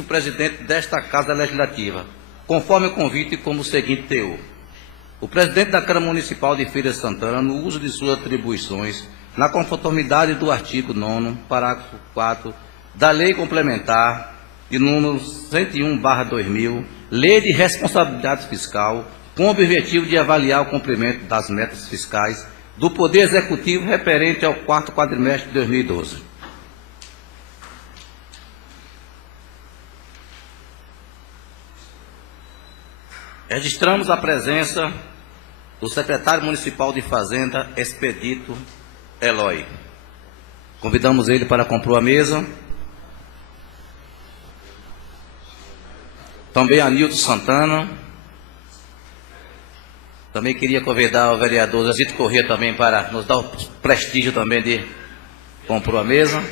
o presidente desta Casa Legislativa, conforme o convite como o seguinte teor. O presidente da Câmara Municipal de Feira de Santana, no uso de suas atribuições, na conformidade do artigo 9º, parágrafo 4, da Lei Complementar de número 101/2000, Lei de Responsabilidade Fiscal, com o objetivo de avaliar o cumprimento das metas fiscais do Poder Executivo referente ao quarto quadrimestre de 2012. Registramos a presença do secretário municipal de Fazenda, Expedito Eloy. Convidamos ele para compor a mesa. Também Anilton Santana. Também queria convidar o vereador Zezito Corrêa também para nos dar o prestígio também de compor a mesa.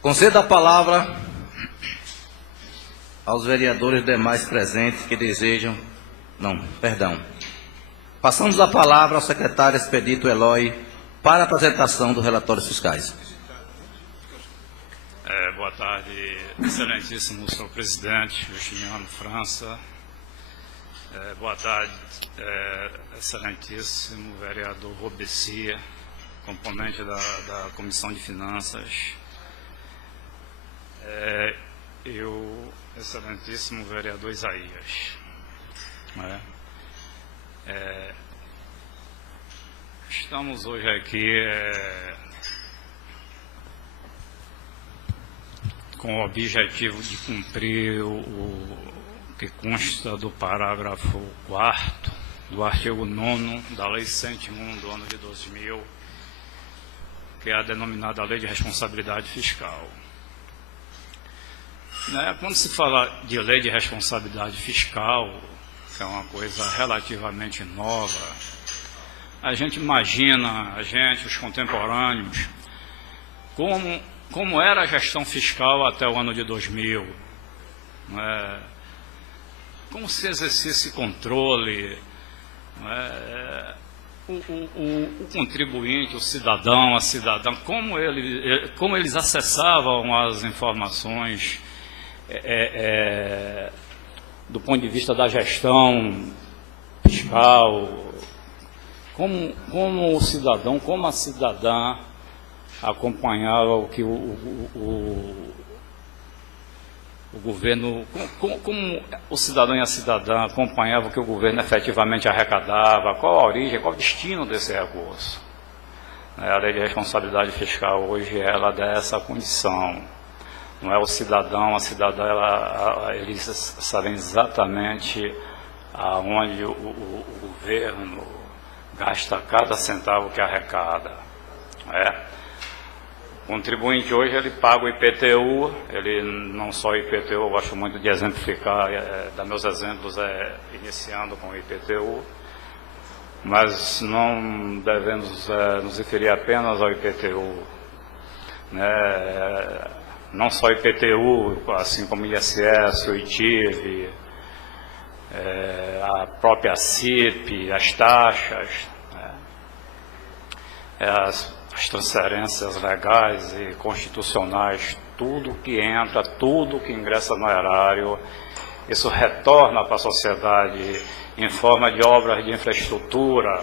Conceda a palavra aos vereadores demais presentes que desejam... Não, perdão. Passamos a palavra ao secretário Expedito Eloy para a apresentação dos relatórios fiscais. Boa tarde, excelentíssimo senhor presidente Justiniano França. Boa tarde, excelentíssimo vereador Robecia, componente da Comissão de Finanças. E o excelentíssimo vereador Isaías. Estamos hoje aqui com o objetivo de cumprir o que consta do parágrafo 4º do artigo 9º da Lei 101 do ano de 2000, que é a denominada Lei de Responsabilidade Fiscal. Quando se fala de lei de responsabilidade fiscal, que é uma coisa relativamente nova, a gente imagina, os contemporâneos, como era a gestão fiscal até o ano de 2000, como se exercia esse controle, o contribuinte, o cidadão, a cidadã, como eles acessavam as informações do ponto de vista da gestão fiscal, como o cidadão, como a cidadã acompanhava o que o governo, como o cidadão e a cidadã acompanhavam o que o governo efetivamente arrecadava, qual a origem, qual o destino desse recurso. A lei de responsabilidade fiscal hoje ela dá essa condição. Não é o cidadão, a cidadã, eles sabem exatamente aonde o governo gasta cada centavo que arrecada. O contribuinte hoje ele paga o IPTU, ele não só o IPTU, eu gosto muito de exemplificar, dar meus exemplos iniciando com o IPTU, mas não devemos nos referir apenas ao IPTU, não só IPTU, assim como ISS, o ITIV, a própria CIP, as taxas, as transferências legais e constitucionais, tudo que entra, tudo que ingressa no erário, isso retorna para a sociedade em forma de obras de infraestrutura,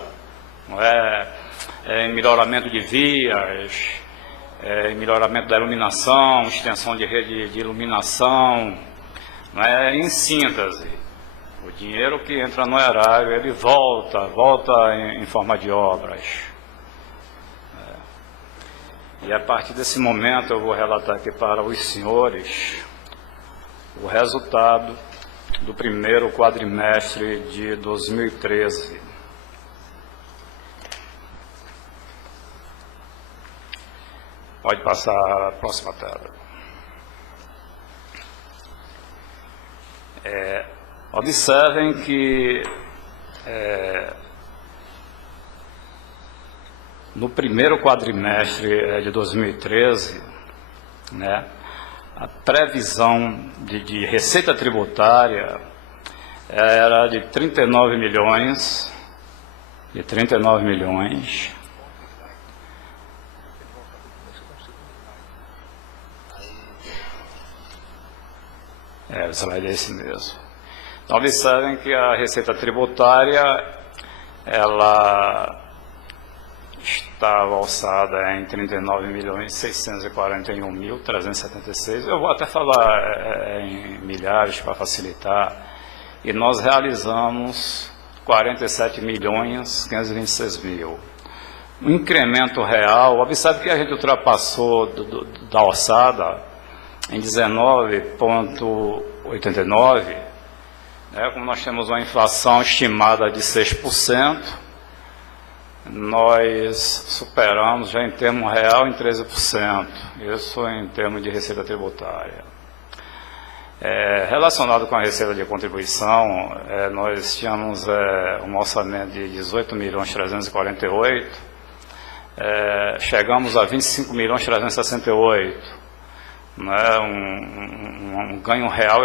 em melhoramento de vias, em melhoramento da iluminação, extensão de rede de iluminação, em síntese. O dinheiro que entra no erário, ele volta em forma de obras. E a partir desse momento eu vou relatar aqui para os senhores o resultado do primeiro quadrimestre de 2013. Pode passar a próxima tela. Observem que no primeiro quadrimestre de 2013, a previsão de receita tributária era de 39 milhões, o slide é esse mesmo. Então, observem que a receita tributária, ela estava alçada em 39.641.376. Eu vou até falar em milhares para facilitar. E nós realizamos 47.526.000. Um incremento real, observe que a gente ultrapassou da alçada em 19,89, né, como nós temos uma inflação estimada de 6%, nós superamos já em termo real em 13%, isso em termos de receita tributária. Relacionado com a receita de contribuição, nós tínhamos um orçamento de 18.348.000, chegamos a 25.368.000, né, um ganho real.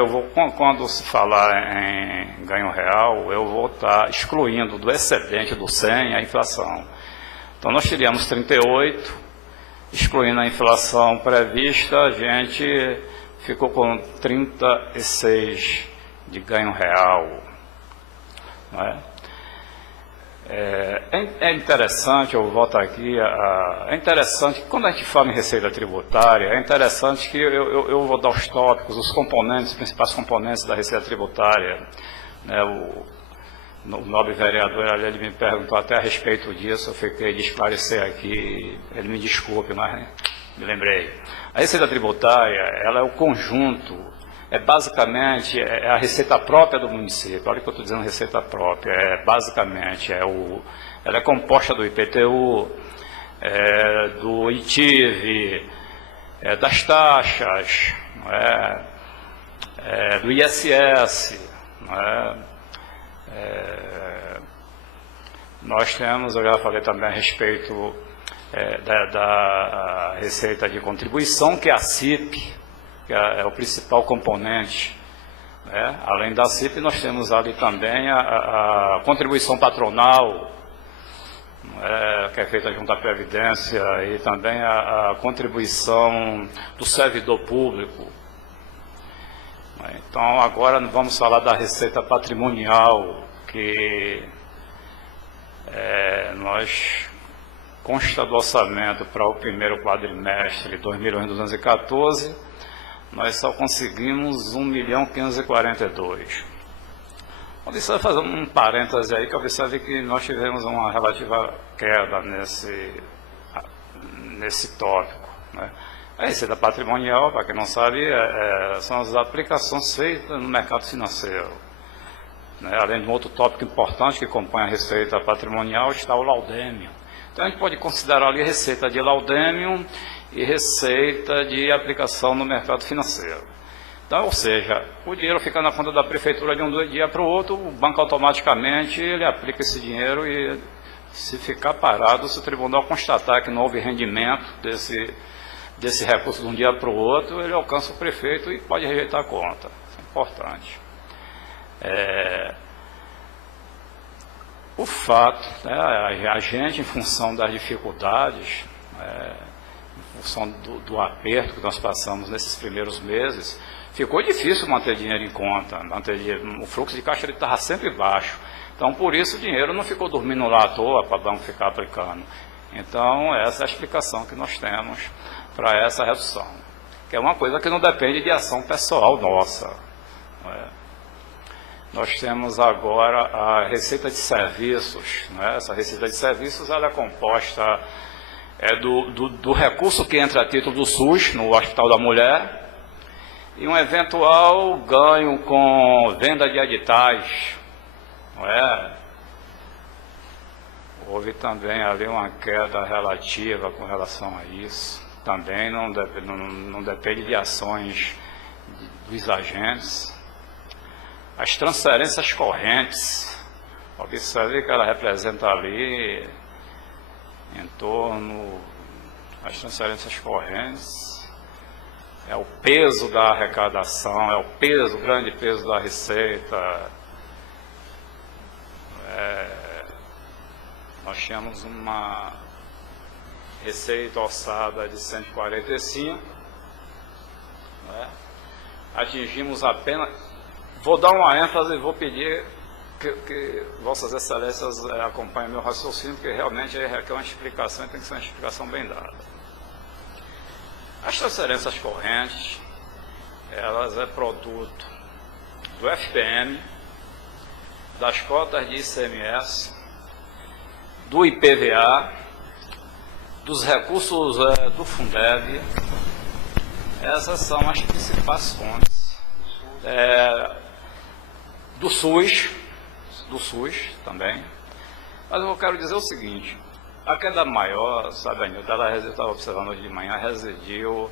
Quando se falar em ganho real, eu vou estar excluindo do excedente do 100 a inflação. Então nós teríamos 38, excluindo a inflação prevista, a gente ficou com 36 de ganho real. Não é? É interessante, eu volto aqui, é interessante que quando a gente fala em receita tributária, é interessante que eu vou dar os tópicos, os componentes, os principais componentes da receita tributária. Né, o nobre vereador ali, ele me perguntou até a respeito disso, eu fiquei de esclarecer aqui, ele me desculpe, mas me lembrei. A receita tributária, ela é o conjunto, basicamente a receita própria do município. Olha que eu estou dizendo receita própria, basicamente ela é composta do IPTU, do ITIV, das taxas, do ISS, nós temos, eu já falei também a respeito da receita de contribuição, que é a CIP, que é o principal componente. Além da CIP, nós temos ali também a contribuição patronal, que é feita junto à Previdência, e também a contribuição do servidor público. Então, agora vamos falar da receita patrimonial, que nós, consta do orçamento para o primeiro quadrimestre de 2.214, nós só conseguimos 1.542.000. Observe, fazer um parêntese aí, que observe que nós tivemos uma relativa queda nesse tópico. Né? A receita patrimonial, para quem não sabe, são as aplicações feitas no mercado financeiro. Né? Além de um outro tópico importante que compõe a receita patrimonial, está o laudêmio. Então a gente pode considerar ali receita de laudêmio e receita de aplicação no mercado financeiro. Então, ou seja, o dinheiro fica na conta da prefeitura de um dia para o outro, o banco automaticamente ele aplica esse dinheiro, e se ficar parado, se o tribunal constatar que não houve rendimento desse recurso de um dia para o outro, ele alcança o prefeito e pode rejeitar a conta. Isso é importante. O fato, a gente, em função das dificuldades, em função do aperto que nós passamos nesses primeiros meses, ficou difícil manter dinheiro em conta, o fluxo de caixa estava sempre baixo. Então, por isso, o dinheiro não ficou dormindo lá à toa para o banco ficar aplicando. Então, essa é a explicação que nós temos para essa redução, que é uma coisa que não depende de ação pessoal nossa. Nós temos agora a receita de serviços. Essa receita de serviços ela é composta do recurso que entra a título do SUS, no Hospital da Mulher, e um eventual ganho com venda de editais. Houve também ali uma queda relativa com relação a isso. Também não depende de ações dos agentes. As transferências correntes, observe que ela representa ali em torno, as transferências correntes é o peso da arrecadação, é o peso, o grande peso da receita. Nós tínhamos uma receita orçada de 145, né? Atingimos apenas... Vou dar uma ênfase e vou pedir que Vossas Excelências acompanhem meu raciocínio, porque realmente aí requer uma explicação e tem que ser uma explicação bem dada. As transferências correntes, elas é produto do FPM, das cotas de ICMS, do IPVA, dos recursos do Fundeb. Essas são as principais fontes. Do SUS também. Mas eu quero dizer o seguinte: a queda maior, sabe, Anilton, eu estava observando hoje de manhã, residiu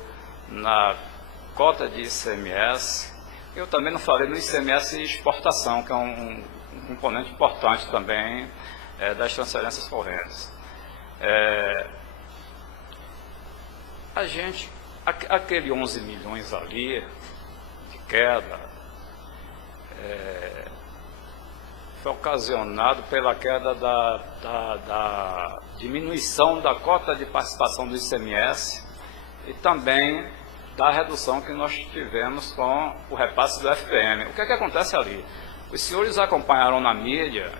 na cota de ICMS. Eu também não falei no ICMS exportação, que é um componente importante também das transferências correntes. Aquele 11 milhões ali de queda foi ocasionado pela queda da diminuição da cota de participação do ICMS e também da redução que nós tivemos com o repasse do FPM. O que é que acontece ali? Os senhores acompanharam na mídia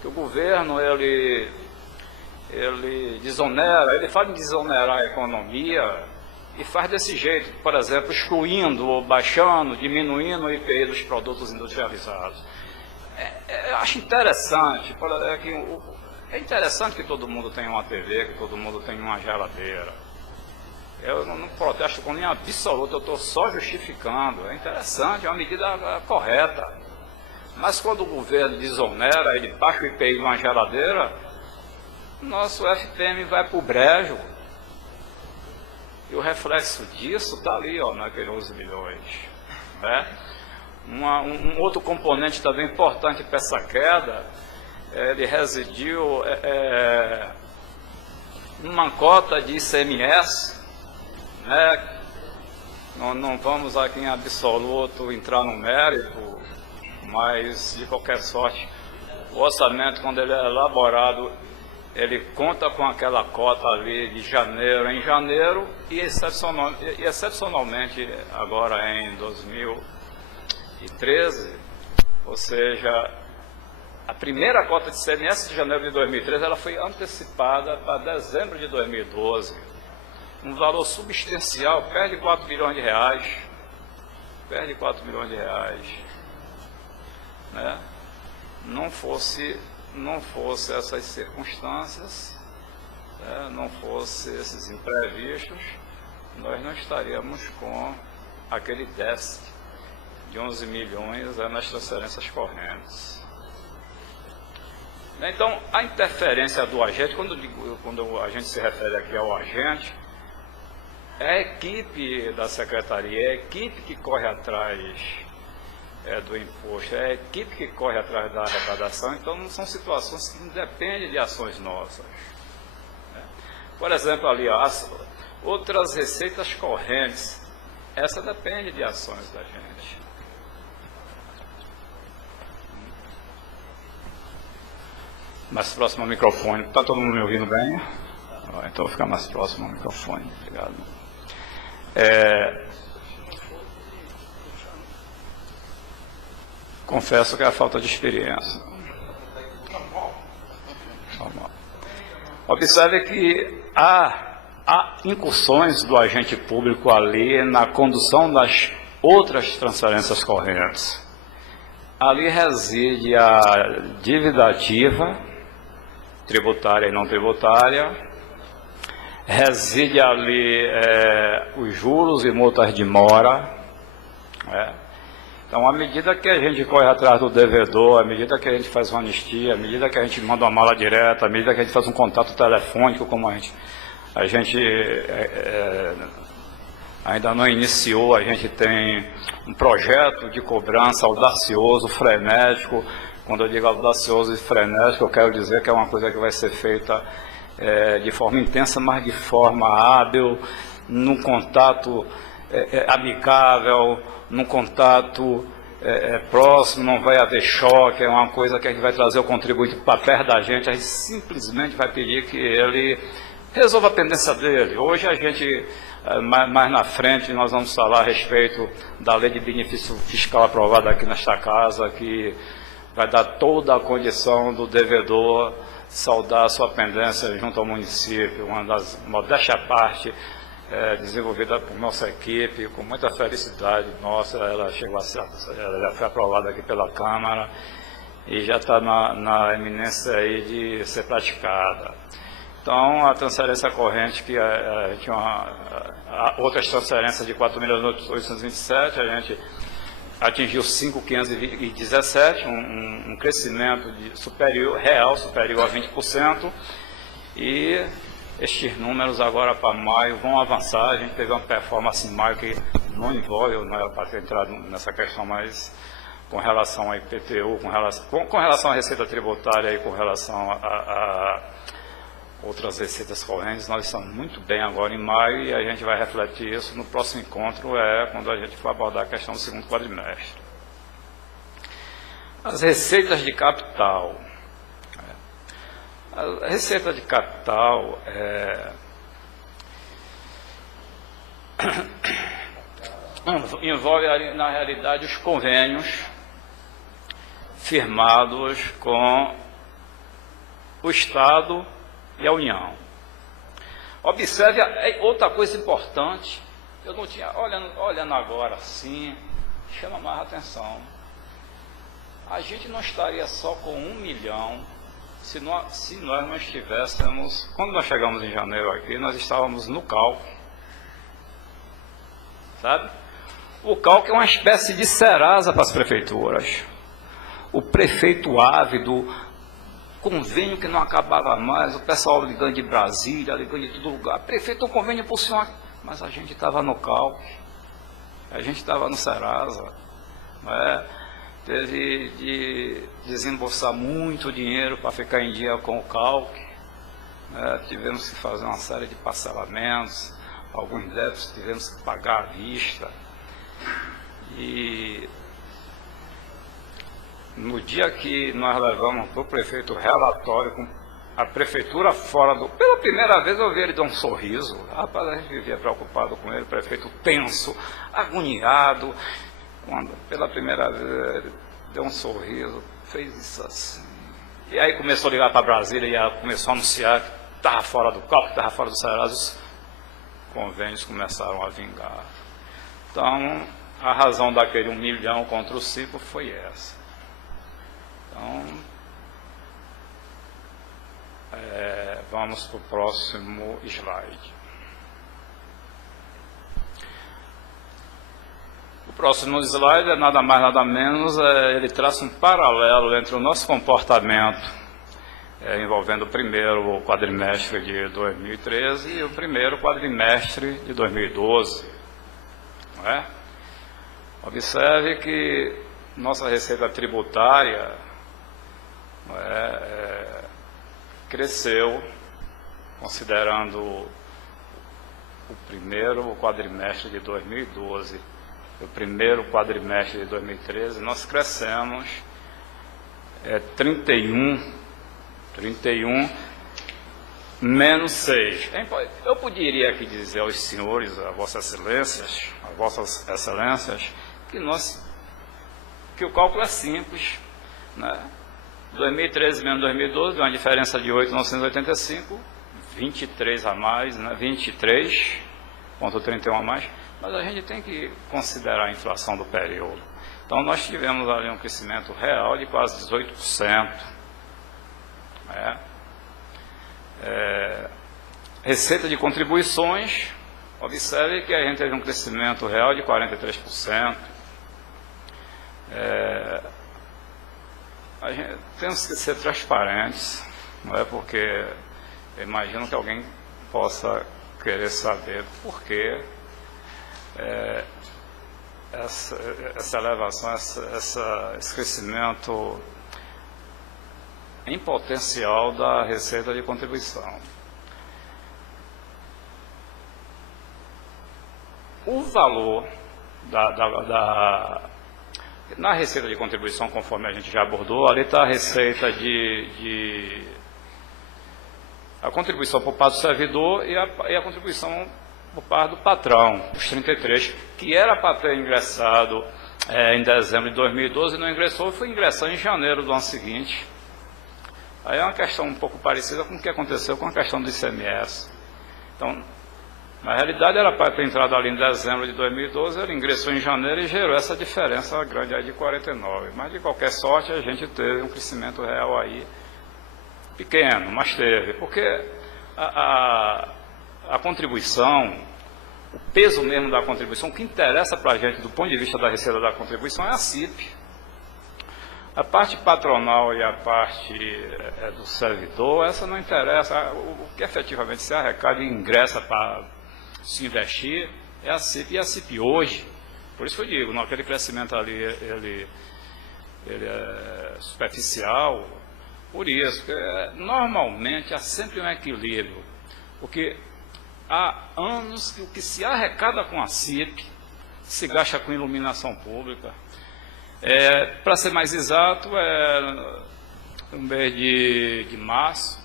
que o governo, ele desonera, ele fala em desonerar a economia e faz desse jeito, por exemplo, excluindo, ou baixando, diminuindo o IPI dos produtos industrializados. Eu acho interessante, é interessante que todo mundo tenha uma TV, que todo mundo tenha uma geladeira. Eu não protesto com linha absoluta, eu estou só justificando. É interessante, é uma medida correta. Mas quando o governo desonera, ele baixa o IPI de uma geladeira, nosso FPM vai para o brejo. E o reflexo disso está ali, ó, naqueles 11 milhões. Né? Um outro componente também importante para essa queda, ele residiu numa cota de ICMS, né? Não vamos aqui em absoluto entrar no mérito, mas de qualquer sorte, o orçamento, quando ele é elaborado, ele conta com aquela cota ali de janeiro em janeiro e excepcionalmente agora em 2013, ou seja, a primeira cota de ICMS de janeiro de 2013 ela foi antecipada para dezembro de 2012, um valor substancial, perde 4 bilhões de reais, né? Não fosse essas circunstâncias, não fosse esses imprevistos, nós não estaríamos com aquele déficit de 11 milhões nas transferências correntes. Então, a interferência do agente, quando a gente se refere aqui ao agente, é a equipe da secretaria, é a equipe que corre atrás do imposto, é a equipe que corre atrás da arrecadação, então não são situações que não dependem de ações nossas. Por exemplo, ali, ó, as outras receitas correntes, essa depende de ações da gente. Mais próximo ao microfone. Está todo mundo me ouvindo bem? Então vou ficar mais próximo ao microfone. Obrigado. Confesso que é a falta de experiência. Observe que há incursões do agente público ali na condução das outras transferências correntes. Ali reside a dívida ativa, tributária e não tributária, reside ali os juros e multas de mora. Então, à medida que a gente corre atrás do devedor, à medida que a gente faz uma anistia, à medida que a gente manda uma mala direta, à medida que a gente faz um contato telefônico, como a gente ainda não iniciou, a gente tem um projeto de cobrança audacioso, frenético. Quando eu digo audacioso e frenético, eu quero dizer que é uma coisa que vai ser feita de forma intensa, mas de forma hábil, num contato amigável, num contato próximo, não vai haver choque, é uma coisa que a gente vai trazer o contribuinte para perto da gente, a gente simplesmente vai pedir que ele resolva a pendência dele. Hoje a gente, mais na frente, nós vamos falar a respeito da lei de benefício fiscal aprovada aqui nesta casa, que vai dar toda a condição do devedor saldar a sua pendência junto ao município, uma das modéstia à parte, desenvolvida por nossa equipe, com muita felicidade nossa. Ela chegou ela já foi aprovada aqui pela Câmara e já está na eminência aí de ser praticada. Então, a transferência corrente, que tinha outras transferências de 4.827, a gente atingiu 5.517, um crescimento real superior a 20%, e estes números agora para maio vão avançar. A gente teve uma performance em maio que não envolve, não era para ter entrado nessa questão, mas com relação ao IPTU, com relação à receita tributária e com relação a outras receitas correntes, nós estamos muito bem agora em maio, e a gente vai refletir isso no próximo encontro, quando a gente for abordar a questão do segundo quadrimestre. As receitas de capital. A receita de capital envolve, na realidade, os convênios firmados com o Estado e a União. Observe outra coisa importante, eu não tinha, olhando agora assim, chama mais atenção. A gente não estaria só com 1 milhão se nós não estivéssemos, quando nós chegamos em janeiro aqui, nós estávamos no CALC, sabe? O CALC é uma espécie de Serasa para as prefeituras. O prefeito ávido, convênio que não acabava mais, o pessoal ligando de Brasília, ligando de todo lugar, prefeito, um convênio por senhor, mas a gente estava no CALC, a gente estava no Serasa, teve de desembolsar muito dinheiro para ficar em dia com o CALC, tivemos que fazer uma série de parcelamentos, alguns débitos tivemos que pagar à vista, e no dia que nós levamos para o prefeito o relatório, com a prefeitura fora pela primeira vez eu vi ele dar um sorriso. Rapaz, a gente vivia preocupado com ele, o prefeito tenso, agoniado. Quando pela primeira vez ele deu um sorriso, fez isso assim. E aí começou a ligar para Brasília e começou a anunciar que estava fora do CALC, estava fora do Serasa. Os convênios começaram a vingar. Então, a razão daquele 1 milhão contra o 5 foi essa. Então, vamos para o próximo slide. O próximo slide é nada mais nada menos, ele traça um paralelo entre o nosso comportamento envolvendo o primeiro quadrimestre de 2013 e o primeiro quadrimestre de 2012. Não é? Observe que nossa receita tributária cresceu, considerando o primeiro quadrimestre de 2012 e o primeiro quadrimestre de 2013, nós crescemos 31 menos 6. Eu poderia aqui dizer aos senhores, a vossas excelências, que o cálculo é simples, né? 2013 menos 2012, uma diferença de 8.985, 23 a mais, né? 23,31 a mais, mas a gente tem que considerar a inflação do período. Então nós tivemos ali um crescimento real de quase 18%. Receita de contribuições, observe que a gente teve um crescimento real de 43%. Temos que ser transparentes, não é? Porque eu imagino que alguém possa querer saber por que essa elevação, esse crescimento em potencial da receita de contribuição. o valor na receita de contribuição, conforme a gente já abordou, ali está a receita a contribuição por parte do servidor e a contribuição por parte do patrão, os 33, que era para ter ingressado em dezembro de 2012 e não ingressou, e foi ingressar em janeiro do ano seguinte. Aí é uma questão um pouco parecida com o que aconteceu com a questão do ICMS. Então, na realidade era para ter entrado ali em dezembro de 2012, ele ingressou em janeiro e gerou essa diferença grande aí de 49. Mas de qualquer sorte a gente teve um crescimento real aí, pequeno, mas teve, porque a contribuição, o peso mesmo da contribuição, o que interessa para a gente do ponto de vista da receita da contribuição é a CIP. A parte patronal e a parte do servidor, essa não interessa. O que efetivamente se arrecada e ingressa para se investir é a CIP. E a CIP hoje, por isso que eu digo, aquele crescimento ali, ele é superficial, por isso, porque normalmente há sempre um equilíbrio, porque há anos que o que se arrecada com a CIP se gasta com iluminação pública. Para ser mais exato, no mês de março,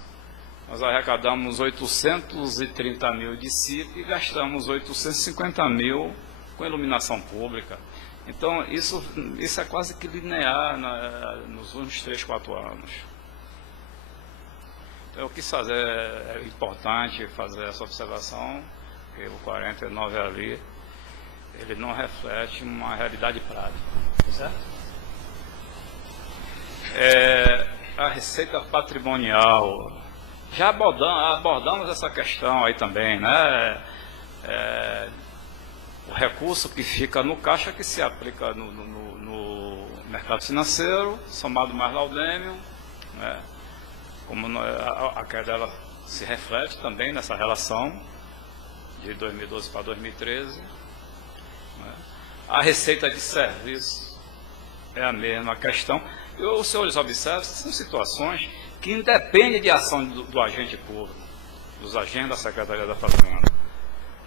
nós arrecadamos 830 mil de CIP e gastamos 850 mil com iluminação pública. Então, isso é quase que linear nos últimos 3, 4 anos. Então, eu quis fazer, é importante fazer essa observação, que o 49 ali, ele não reflete uma realidade prática, certo? A receita patrimonial, já abordamos essa questão aí também, né? O recurso que fica no caixa que se aplica no mercado financeiro, somado mais laudêmio, né? Como a queda dela se reflete também nessa relação de 2012 para 2013. Né? A receita de serviço é a mesma questão. E os senhores observam que são situações que independem de ação do agente público, dos agentes da Secretaria da Fazenda.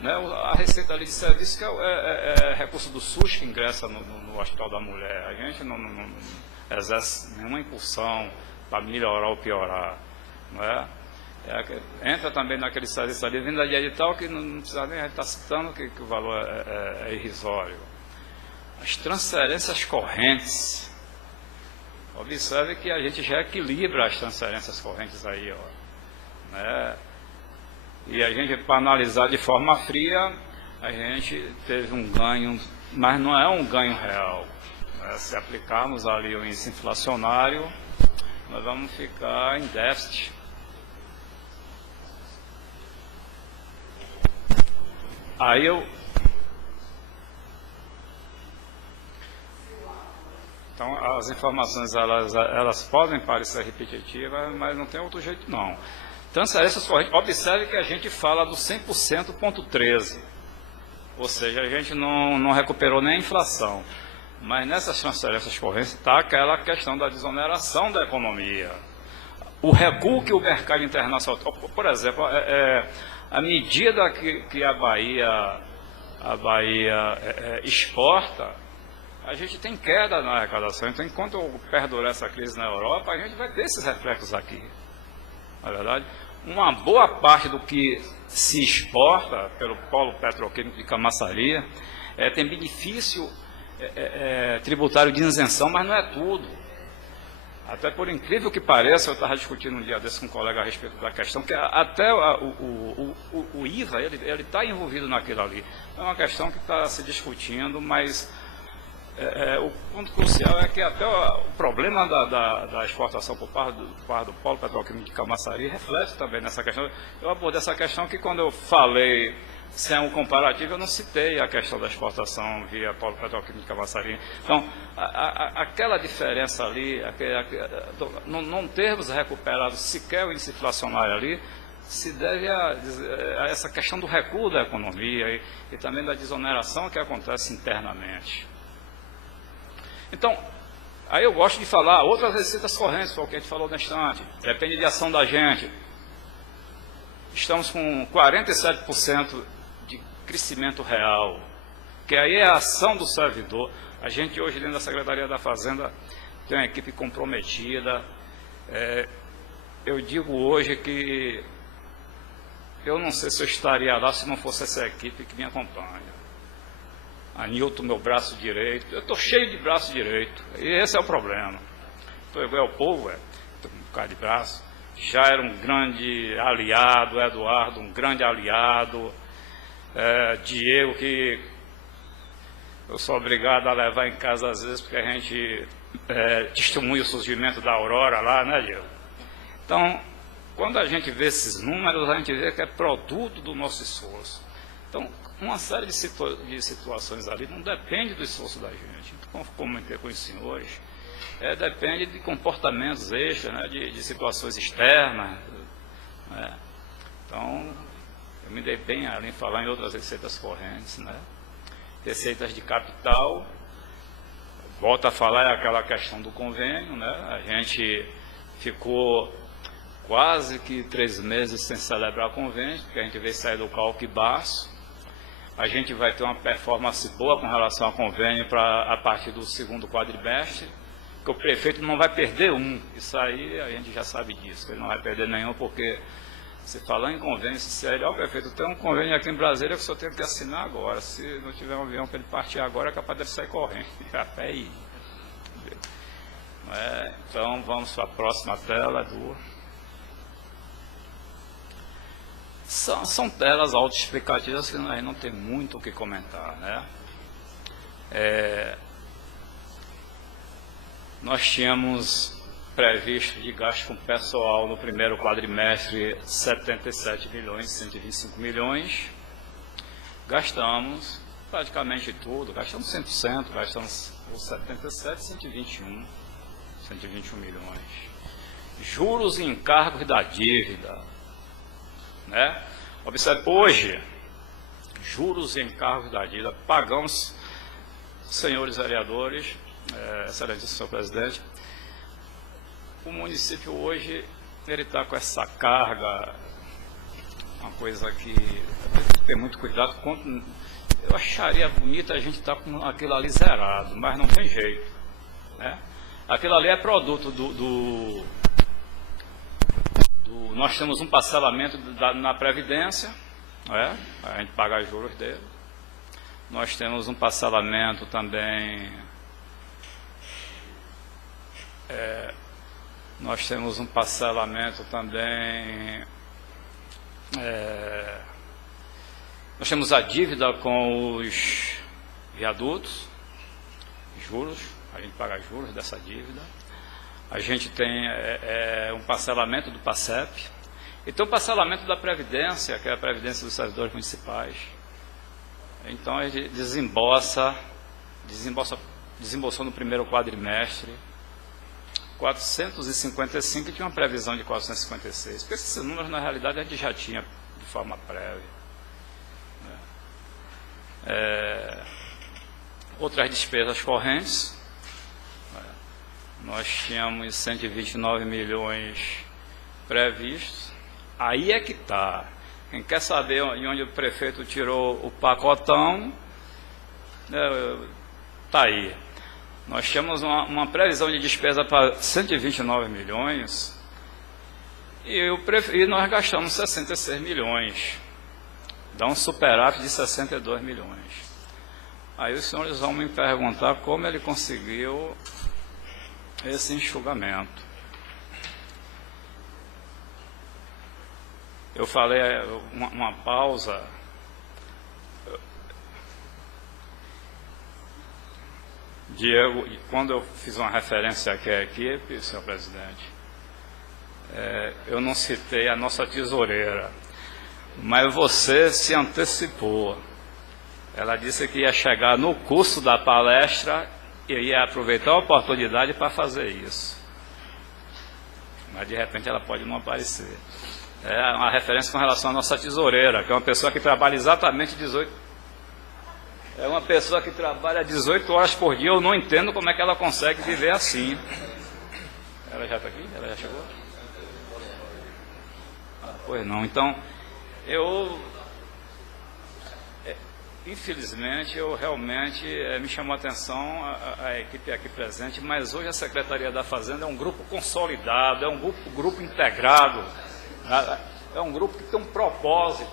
Né? A receita ali de serviço que é recurso do SUS que ingressa no Hospital da Mulher. A gente não exerce nenhuma incursão para melhorar ou piorar. Não é? Entra também naquele serviço ali, vindo de edital, que não precisa nem a gente estar citando que o valor é irrisório. As transferências correntes, observe que a gente já equilibra as transferências correntes aí, ó, né? E a gente, para analisar de forma fria, a gente teve um ganho, mas não é um ganho real. Né? Se aplicarmos ali o índice inflacionário, nós vamos ficar em déficit. Aí Então, as informações, elas podem parecer repetitivas, mas não tem outro jeito, não. Transferências correntes, observe que a gente fala do 100%,13, ou seja, a gente não recuperou nem a inflação. Mas nessas transferências correntes está aquela questão da desoneração da economia. O recuo que o mercado internacional... Por exemplo, a medida que a Bahia exporta, a gente tem queda na arrecadação. Então, enquanto perdurar essa crise na Europa, a gente vai ter esses reflexos aqui. Na verdade, uma boa parte do que se exporta pelo polo petroquímico de Camaçari tem benefício tributário de isenção, mas não é tudo. Até por incrível que pareça, eu estava discutindo um dia desse com um colega a respeito da questão, que até o IVA, ele está envolvido naquilo ali. É uma questão que está se discutindo, mas o ponto crucial é que até o problema da exportação por parte do polo petroquímico de Camaçari reflete também nessa questão. Eu abordei essa questão que quando eu falei sem um comparativo, eu não citei a questão da exportação via polo petroquímico de Camaçari. Então, aquela diferença ali, não termos recuperado sequer o índice inflacionário ali, se deve a essa questão do recuo da economia e também da desoneração que acontece internamente. Então, aí eu gosto de falar outras receitas correntes, foi o que a gente falou na instante, depende de ação da gente. Estamos com 47% de crescimento real porque aí é a ação do servidor. A gente hoje dentro da Secretaria da Fazenda tem uma equipe comprometida. Eu digo hoje que eu não sei se eu estaria lá se não fosse essa equipe que me acompanha. A Nilton, meu braço direito, eu estou cheio de braço direito, e esse é o problema. Estou igual ao povo, estou com um bocado de braço. Já era um grande aliado, Eduardo, um grande aliado, Diego, que eu sou obrigado a levar em casa às vezes, porque a gente testemunha o surgimento da Aurora lá, né, Diego? Então, quando a gente vê esses números, a gente vê que é produto do nosso esforço. Então, uma série de situações ali não depende do esforço da gente. Como comentei com os senhores, depende de comportamentos extras, né, de situações externas. Né? Então, eu me dei bem ali em falar em outras receitas correntes, né? Receitas de capital, volto a falar, é aquela questão do convênio, né? A gente ficou quase que 3 meses sem celebrar convênio, porque a gente veio sair do calque baixo. A gente vai ter uma performance boa com relação ao convênio a partir do segundo quadrimestre, que o prefeito não vai perder um. Isso aí a gente já sabe disso, que ele não vai perder nenhum, porque se falar em convênio, se o prefeito tem um convênio aqui em Brasília que o senhor tem que assinar agora. Se não tiver um avião para ele partir agora, é capaz de sair correndo. A pé e então vamos para a próxima tela, Edu. São telas autoexplicativas que nós não tem muito o que comentar, né? Nós tínhamos previsto de gasto com pessoal no primeiro quadrimestre 77 milhões, 125 milhões. Gastamos praticamente tudo, gastamos 100%, gastamos os 77, 121 milhões. Juros e encargos da dívida, né? Observe, hoje, juros e encargos da dívida, pagamos, senhores vereadores, excelente senhor presidente, o município hoje, ele está com essa carga, uma coisa que tem que ter muito cuidado. Eu acharia bonito a gente estar com aquilo ali zerado, mas não tem jeito, né? Aquilo ali é produto nós temos um parcelamento na Previdência, a gente paga os juros dele. Nós temos um parcelamento também, nós temos a dívida com os viadutos, juros, a gente paga juros dessa dívida. A gente tem um parcelamento do PASEP, e tem o parcelamento da Previdência, que é a Previdência dos Servidores Municipais. Então a gente desembolsou no primeiro quadrimestre 455, e tinha uma previsão de 456, porque esses números na realidade a gente já tinha de forma prévia. Outras despesas correntes, nós tínhamos 129 milhões previstos. Aí é que está. Quem quer saber de onde o prefeito tirou o pacotão, está aí. Nós tínhamos uma previsão de despesa para 129 milhões e nós gastamos 66 milhões. Dá um superávit de 62 milhões. Aí os senhores vão me perguntar como ele conseguiu esse enxugamento. Eu falei uma pausa. Diego, quando eu fiz uma referência aqui à equipe, senhor presidente, eu não citei a nossa tesoureira, mas você se antecipou. Ela disse que ia chegar no curso da palestra e ia aproveitar a oportunidade para fazer isso. Mas de repente ela pode não aparecer. É uma referência com relação à nossa tesoureira, que é uma pessoa que trabalha exatamente 18. É uma pessoa que trabalha 18 horas por dia. Eu não entendo como é que ela consegue viver assim. Ela já está aqui? Ela já chegou? Pois não. Então, infelizmente, eu realmente me chamou a atenção a equipe aqui presente, mas hoje a Secretaria da Fazenda é um grupo consolidado, é um grupo integrado, é um grupo que tem um propósito,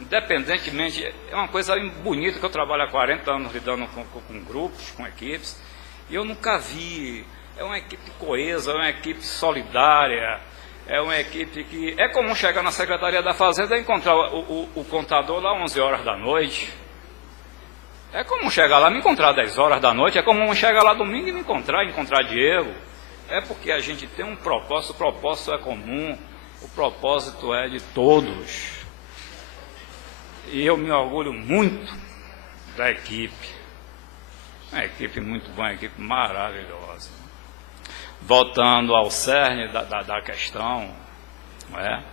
independentemente, é uma coisa bonita que eu trabalho há 40 anos lidando com grupos, com equipes, e eu nunca vi, é uma equipe coesa, é uma equipe solidária, é uma equipe que... É comum chegar na Secretaria da Fazenda e encontrar o contador lá às 11 horas da noite. É comum chegar lá e me encontrar às 10 horas da noite. É comum chegar lá domingo e me encontrar Diego. É porque a gente tem um propósito, o propósito é comum, o propósito é de todos. E eu me orgulho muito da equipe. Uma equipe muito boa, uma equipe maravilhosa. Voltando ao cerne da questão, não é?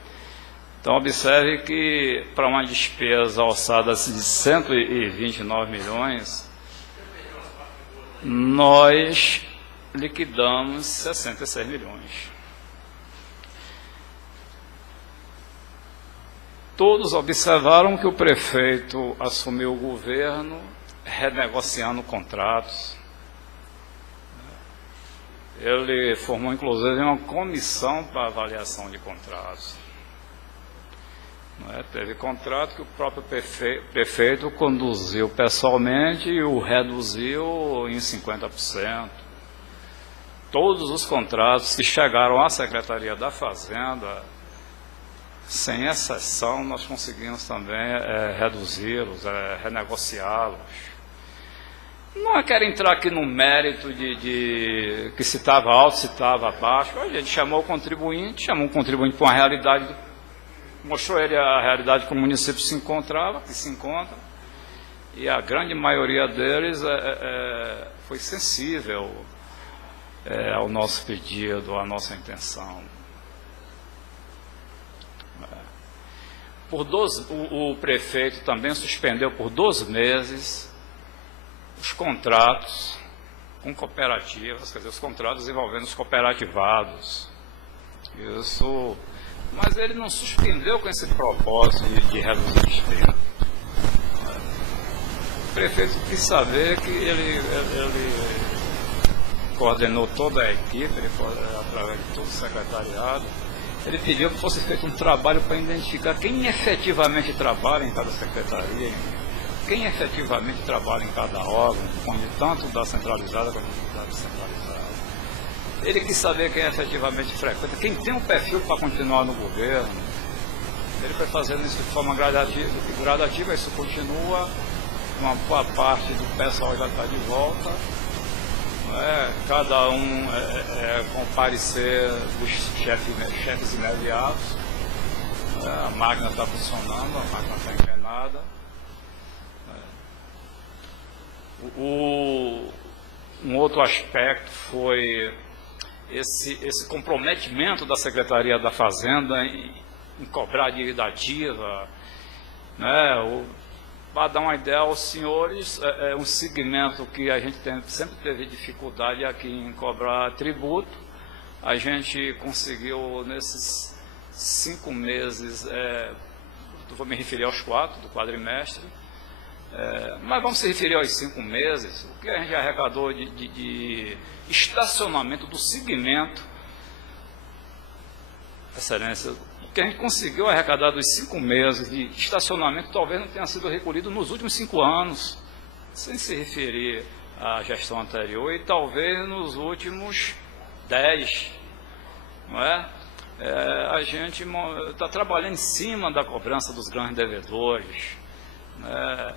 Então, observe que para uma despesa orçada de 129 milhões, nós liquidamos 66 milhões. Todos observaram que o prefeito assumiu o governo renegociando contratos. Ele formou, inclusive, uma comissão para avaliação de contratos. Não é? Teve contrato que o próprio prefeito conduziu pessoalmente e o reduziu em 50%. Todos os contratos que chegaram à Secretaria da Fazenda, sem exceção, nós conseguimos também reduzi-los, renegociá-los. Não quero entrar aqui no mérito de que se estava alto, se estava baixo. A gente chamou o contribuinte para uma realidade, mostrou ele a realidade que o município se encontrava, que se encontra, e a grande maioria deles foi sensível ao nosso pedido, à nossa intenção. O prefeito também suspendeu por 12 meses os contratos com cooperativas, quer dizer, os contratos envolvendo os cooperativados. Isso, mas ele não suspendeu com esse propósito de reduzir despesa. O prefeito quis saber que ele coordenou toda a equipe, através de todo o secretariado. Ele pediu que fosse feito um trabalho para identificar quem efetivamente trabalha em cada secretaria, quem efetivamente trabalha em cada órgão, tanto da centralizada quanto da descentralizada. Ele quis saber quem efetivamente frequenta, quem tem um perfil para continuar no governo. Ele foi fazendo isso de forma gradativa, isso continua. Uma boa parte do pessoal já está de volta. Cada um com o parecer dos chefes imediatos. A máquina está funcionando, a máquina está engrenada. Um outro aspecto foi esse comprometimento da Secretaria da Fazenda em cobrar a dívida ativa, né? Para dar uma ideia aos senhores, é um segmento que a gente sempre teve dificuldade aqui em cobrar tributo. A gente conseguiu nesses 5 meses, vou me referir aos 4 do quadrimestre, mas vamos se referir aos 5 meses, o que a gente arrecadou de estacionamento do segmento, Excelência, o que a gente conseguiu arrecadar dos 5 meses de estacionamento talvez não tenha sido recolhido nos últimos 5 anos, sem se referir à gestão anterior, e talvez nos últimos 10, não é? A gente está trabalhando em cima da cobrança dos grandes devedores, né?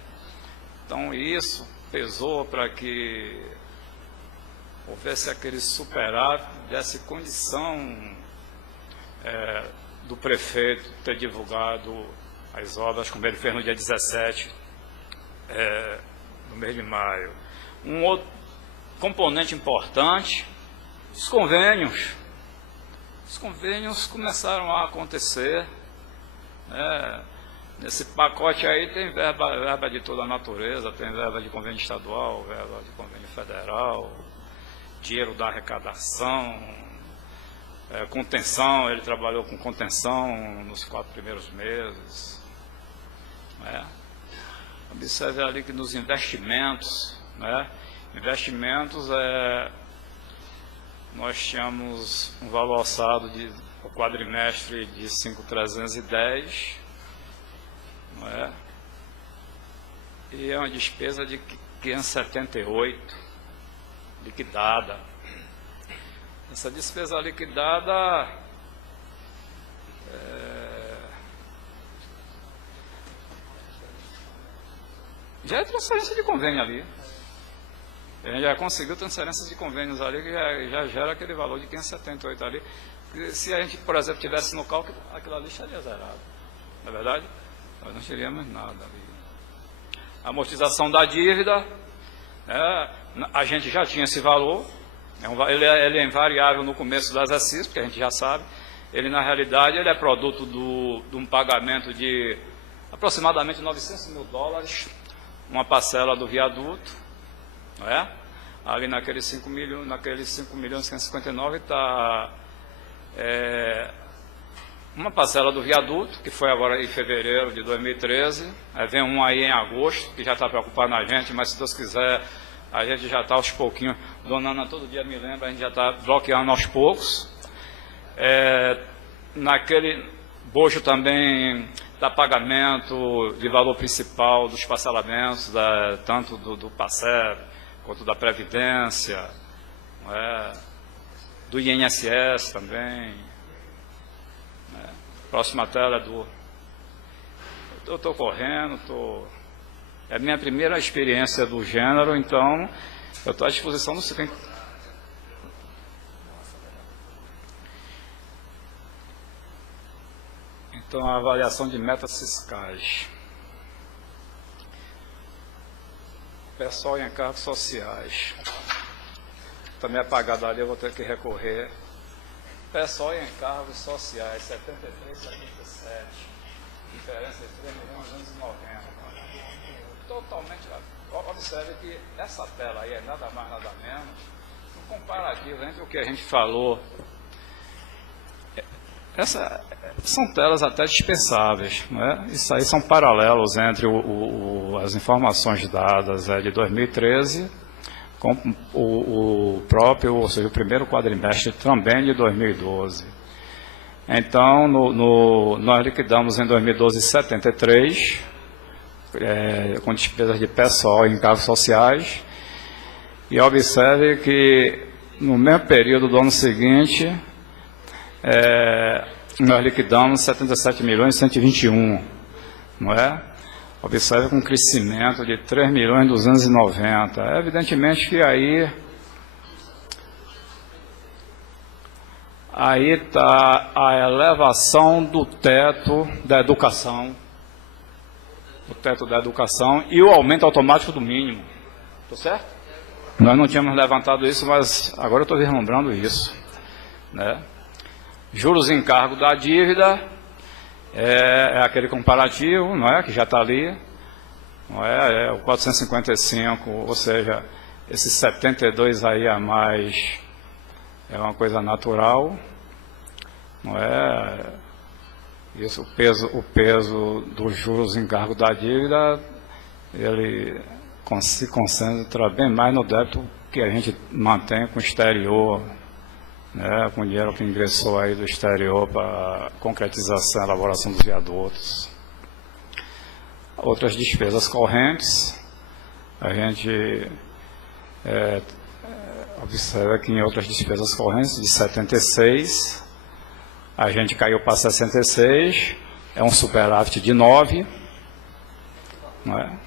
Então isso pesou para que houvesse aquele superávit, desse condição do prefeito ter divulgado as obras, como ele fez no dia 17 no mês de maio. Um outro componente importante, os convênios. Os convênios começaram a acontecer, nesse pacote aí tem verba de toda a natureza, tem verba de convênio estadual, verba de convênio federal, dinheiro da arrecadação, contenção, ele trabalhou com contenção nos 4 primeiros meses. Observe ali que nos investimentos, né? Investimentos, nós tínhamos um valor alçado de o quadrimestre de 5.310, não é? E é uma despesa de 578 liquidada. Essa despesa liquidada já é transferência de convênio ali. A gente já conseguiu transferências de convênios ali que já gera aquele valor de 578 ali. Se a gente, por exemplo, tivesse no cálculo, aquilo ali estaria zerado. Não é verdade? Nós não teríamos nada ali. Amortização da dívida, a gente já tinha esse valor. Ele é invariável no começo do exercício, porque a gente já sabe. Ele, na realidade, ele é produto de um pagamento de aproximadamente $900 mil, uma parcela do viaduto, não é? Ali naqueles 5 milhões, naqueles 5.159 está uma parcela do viaduto, que foi agora em fevereiro de 2013, aí vem um aí em agosto, que já está preocupado na gente, mas se Deus quiser, a gente já está aos pouquinhos, Dona Ana todo dia me lembra, a gente já está bloqueando aos poucos. Naquele bojo também dá pagamento de valor principal dos parcelamentos, tanto do PASEB, quanto da Previdência, do INSS também. Próxima tela é do... Eu estou correndo, é a minha primeira experiência do gênero, então eu estou à disposição do seguinte. Então, a avaliação de metas fiscais. Pessoal e encargos sociais. Também apagado ali, eu vou ter que recorrer. Pessoal e encargos sociais, 73, 77. Diferença de 3.290. Totalmente. Observe que essa tela aí é nada mais, nada menos. Um comparativo entre o que a gente falou. São telas até dispensáveis, né? Isso aí são paralelos entre as informações dadas de 2013 com o próprio, ou seja, o primeiro quadrimestre também de 2012. Então, nós liquidamos em 2012 73, com despesas de pessoal e encargos sociais, e observe que no mesmo período do ano seguinte, nós liquidamos 77.121.000, não é? Observe com um crescimento de 3.290.000. Evidentemente que aí está a elevação do teto da educação, e o aumento automático do mínimo. Estou certo? Nós não tínhamos levantado isso, mas agora eu estou vislumbrando isso, né? Juros e encargo da dívida é aquele comparativo, não é, que já está ali, não é o 455, ou seja, esses 72 aí a mais é uma coisa natural, não é? Isso, o peso dos juros e encargo da dívida, ele se concentra bem mais no débito que a gente mantém com o exterior, né, com o dinheiro que ingressou aí do exterior para a concretização e elaboração dos viadutos. Outras despesas correntes, a gente observa que em outras despesas correntes de 76, a gente caiu para 66, é um superávit de 9, não é?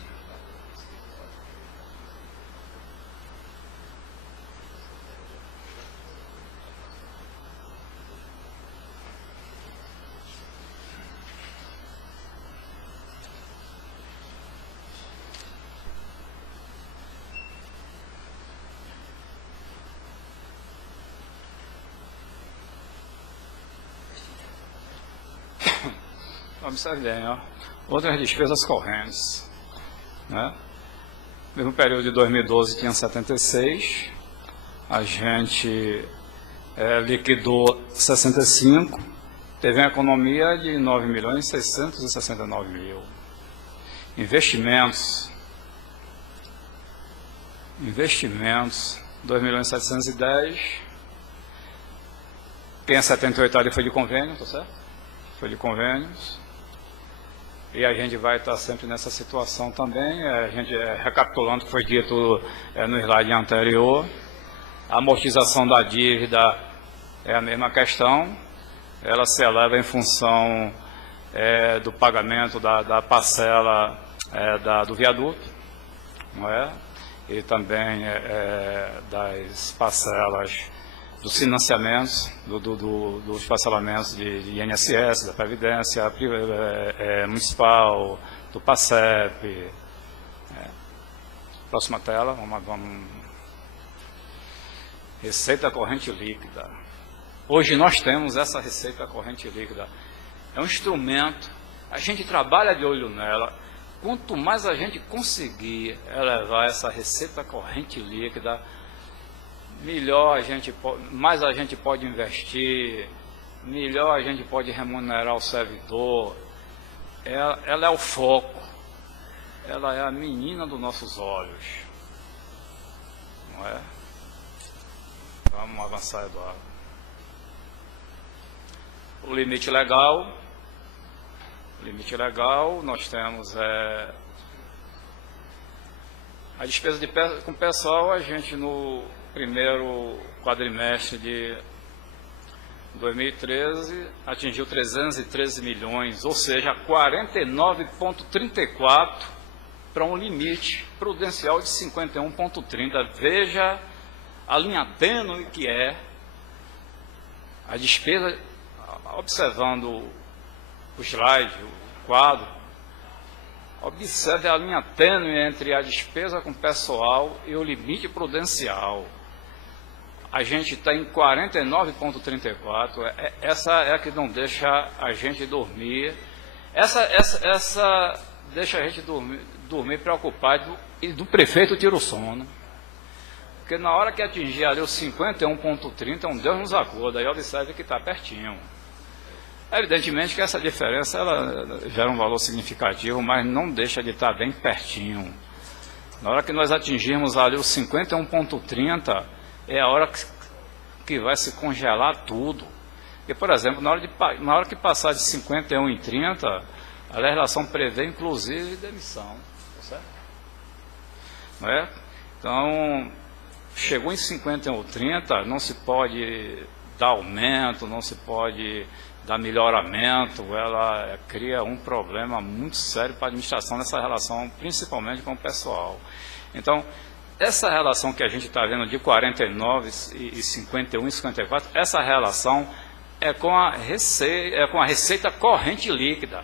Observe bem, ó. Outras despesas correntes, né? No mesmo período de 2012 tinha 76, a gente liquidou 65, teve uma economia de 9.669.000. Investimentos, 2.710.000. Quem é 78 ali foi de convênio, tá certo? Foi de convênios. E a gente vai estar sempre nessa situação também. A gente, recapitulando o que foi dito no slide anterior, a amortização da dívida é a mesma questão. Ela se eleva em função do pagamento da parcela do viaduto, não é? E também das parcelas dos financiamentos, dos parcelamentos de INSS, da Previdência Municipal, do PASEP. Próxima tela, vamos. Receita corrente líquida. Hoje nós temos essa receita corrente líquida. É um instrumento, a gente trabalha de olho nela. Quanto mais a gente conseguir elevar essa receita corrente líquida, melhor mais a gente pode investir, melhor a gente pode remunerar o servidor. Ela é o foco, ela é a menina dos nossos olhos, não é? Vamos avançar, Eduardo. O limite legal, nós temos a despesa com o pessoal. A gente no primeiro quadrimestre de 2013 atingiu 313 milhões, ou seja, 49,34 para um limite prudencial de 51,30. Veja a linha tênue que é a despesa, observando o slide, o quadro, observe a linha tênue entre a despesa com pessoal e o limite prudencial. A gente está em 49,34, essa é a que não deixa a gente dormir, essa deixa a gente dormir preocupado, e do prefeito tira o sono. Porque na hora que atingir ali os 51,30, um Deus nos acorda, aí observe que está pertinho. Evidentemente que essa diferença ela gera um valor significativo, mas não deixa de estar bem pertinho. Na hora que nós atingirmos ali os 51,30, é a hora que vai se congelar tudo. Porque, por exemplo, na hora que passar de 51,30, a legislação prevê inclusive demissão. Certo? Não é? Então, chegou em 51,30, não se pode dar aumento, não se pode dar melhoramento, ela cria um problema muito sério para a administração nessa relação, principalmente com o pessoal. Então, essa relação que a gente está vendo de 49 e 51 e 54, essa relação é com a receita corrente líquida.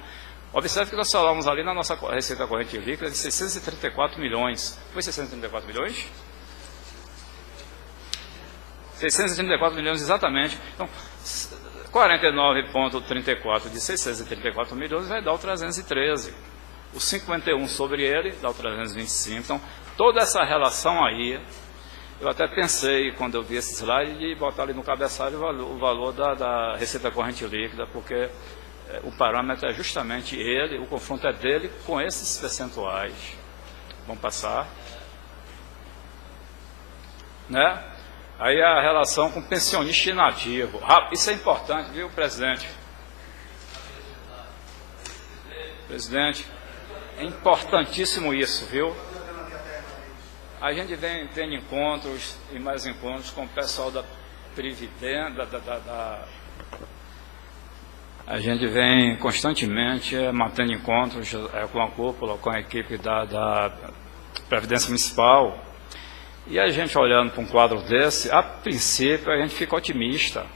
Observe que nós falamos ali na nossa receita corrente líquida de 634 milhões. Foi 634 milhões? 634 milhões exatamente. Então, 49,34 de 634 milhões vai dar o 313. O 51 sobre ele dá o 325. Então, toda essa relação aí, eu até pensei, quando eu vi esse slide, de botar ali no cabeçalho o valor da receita corrente líquida, porque o parâmetro é justamente ele, o confronto é dele com esses percentuais. Vamos passar. Né? Aí a relação com pensionista inativo. Isso é importante, viu, presidente? Presidente, é importantíssimo isso, viu? A gente vem tendo encontros e mais encontros com o pessoal da Previdência, a gente vem constantemente mantendo encontros com a cúpula, com a equipe da Previdência Municipal. E a gente olhando para um quadro desse, a princípio a gente fica otimista.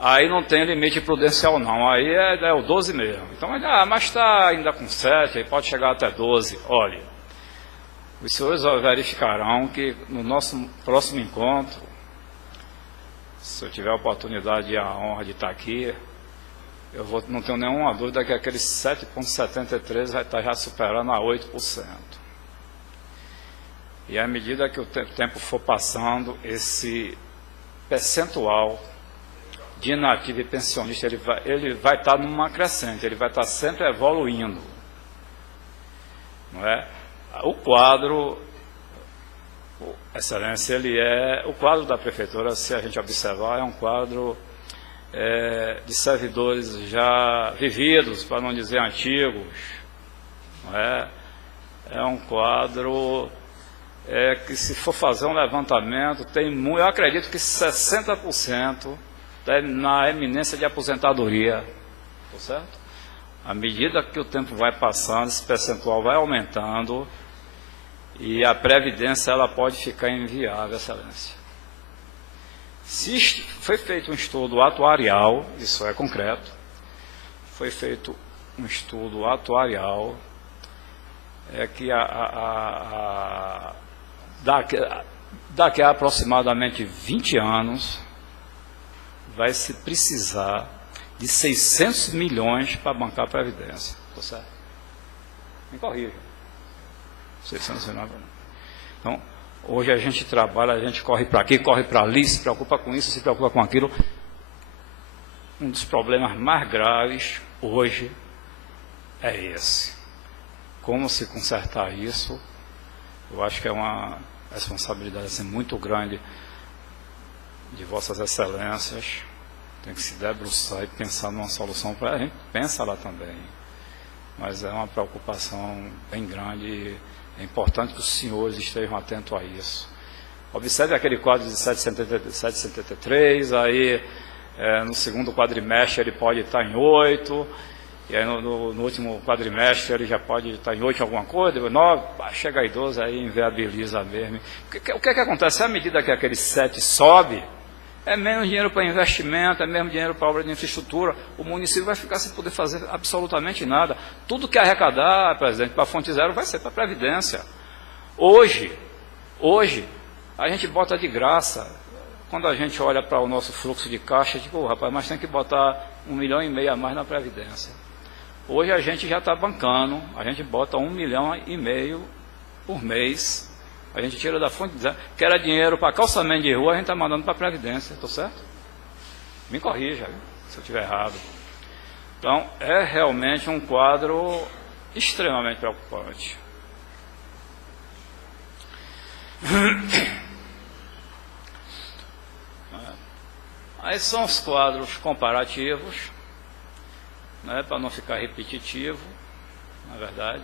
Aí não tem limite prudencial não, aí é o 12 mesmo. Então, mas está ainda com 7, aí pode chegar até 12. Olha, os senhores verificarão que no nosso próximo encontro, se eu tiver a oportunidade e a honra de estar aqui, não tenho nenhuma dúvida que aqueles 7,73 vai estar já superando a 8%. E à medida que o tempo for passando, esse percentual de inativo e pensionista, ele vai estar numa crescente, ele vai estar sempre evoluindo. não é? O quadro, Excelência, o quadro da prefeitura, se a gente observar, é um quadro de servidores já vividos, para não dizer antigos, não é? É um quadro que, se for fazer um levantamento, eu acredito que 60% na eminência de aposentadoria, tá certo? À medida que o tempo vai passando, esse percentual vai aumentando e a previdência ela pode ficar inviável, Excelência. Foi feito um estudo atuarial, isso é concreto, foi feito um estudo atuarial, que daqui a aproximadamente 20 anos vai se precisar de 600 milhões para bancar a previdência, tá certo? Me corrija. 600 milhões. Então, hoje a gente trabalha, a gente corre para aqui, corre para ali, se preocupa com isso, se preocupa com aquilo. Um dos problemas mais graves hoje é esse. Como se consertar isso? Eu acho que é uma responsabilidade assim, muito grande de Vossas Excelências. Tem que se debruçar e pensar numa solução para a gente. Pensa lá também. Mas é uma preocupação bem grande e é importante que os senhores estejam atentos a isso. Observe aquele quadro de 773, aí no segundo quadrimestre ele pode estar em 8, e aí no último quadrimestre ele já pode estar em 8 em alguma coisa, 9, chega a 12, aí inviabiliza mesmo. O que acontece? À medida que aquele 7 sobe, é menos dinheiro para investimento, é menos dinheiro para obra de infraestrutura, o município vai ficar sem poder fazer absolutamente nada. Tudo que arrecadar, presidente, para a fonte zero vai ser para a Previdência. Hoje, a gente bota de graça. Quando a gente olha para o nosso fluxo de caixa, digo, rapaz, mas tem que botar 1,5 milhão a mais na Previdência. Hoje a gente já está bancando, a gente bota 1,5 milhão por mês. A gente tira da fonte, que era dinheiro para calçamento de rua, a gente está mandando para a Previdência, estou certo? Me corrija, se eu estiver errado. Então, é realmente um quadro extremamente preocupante. Aí são os quadros comparativos, né, para não ficar repetitivo, na verdade,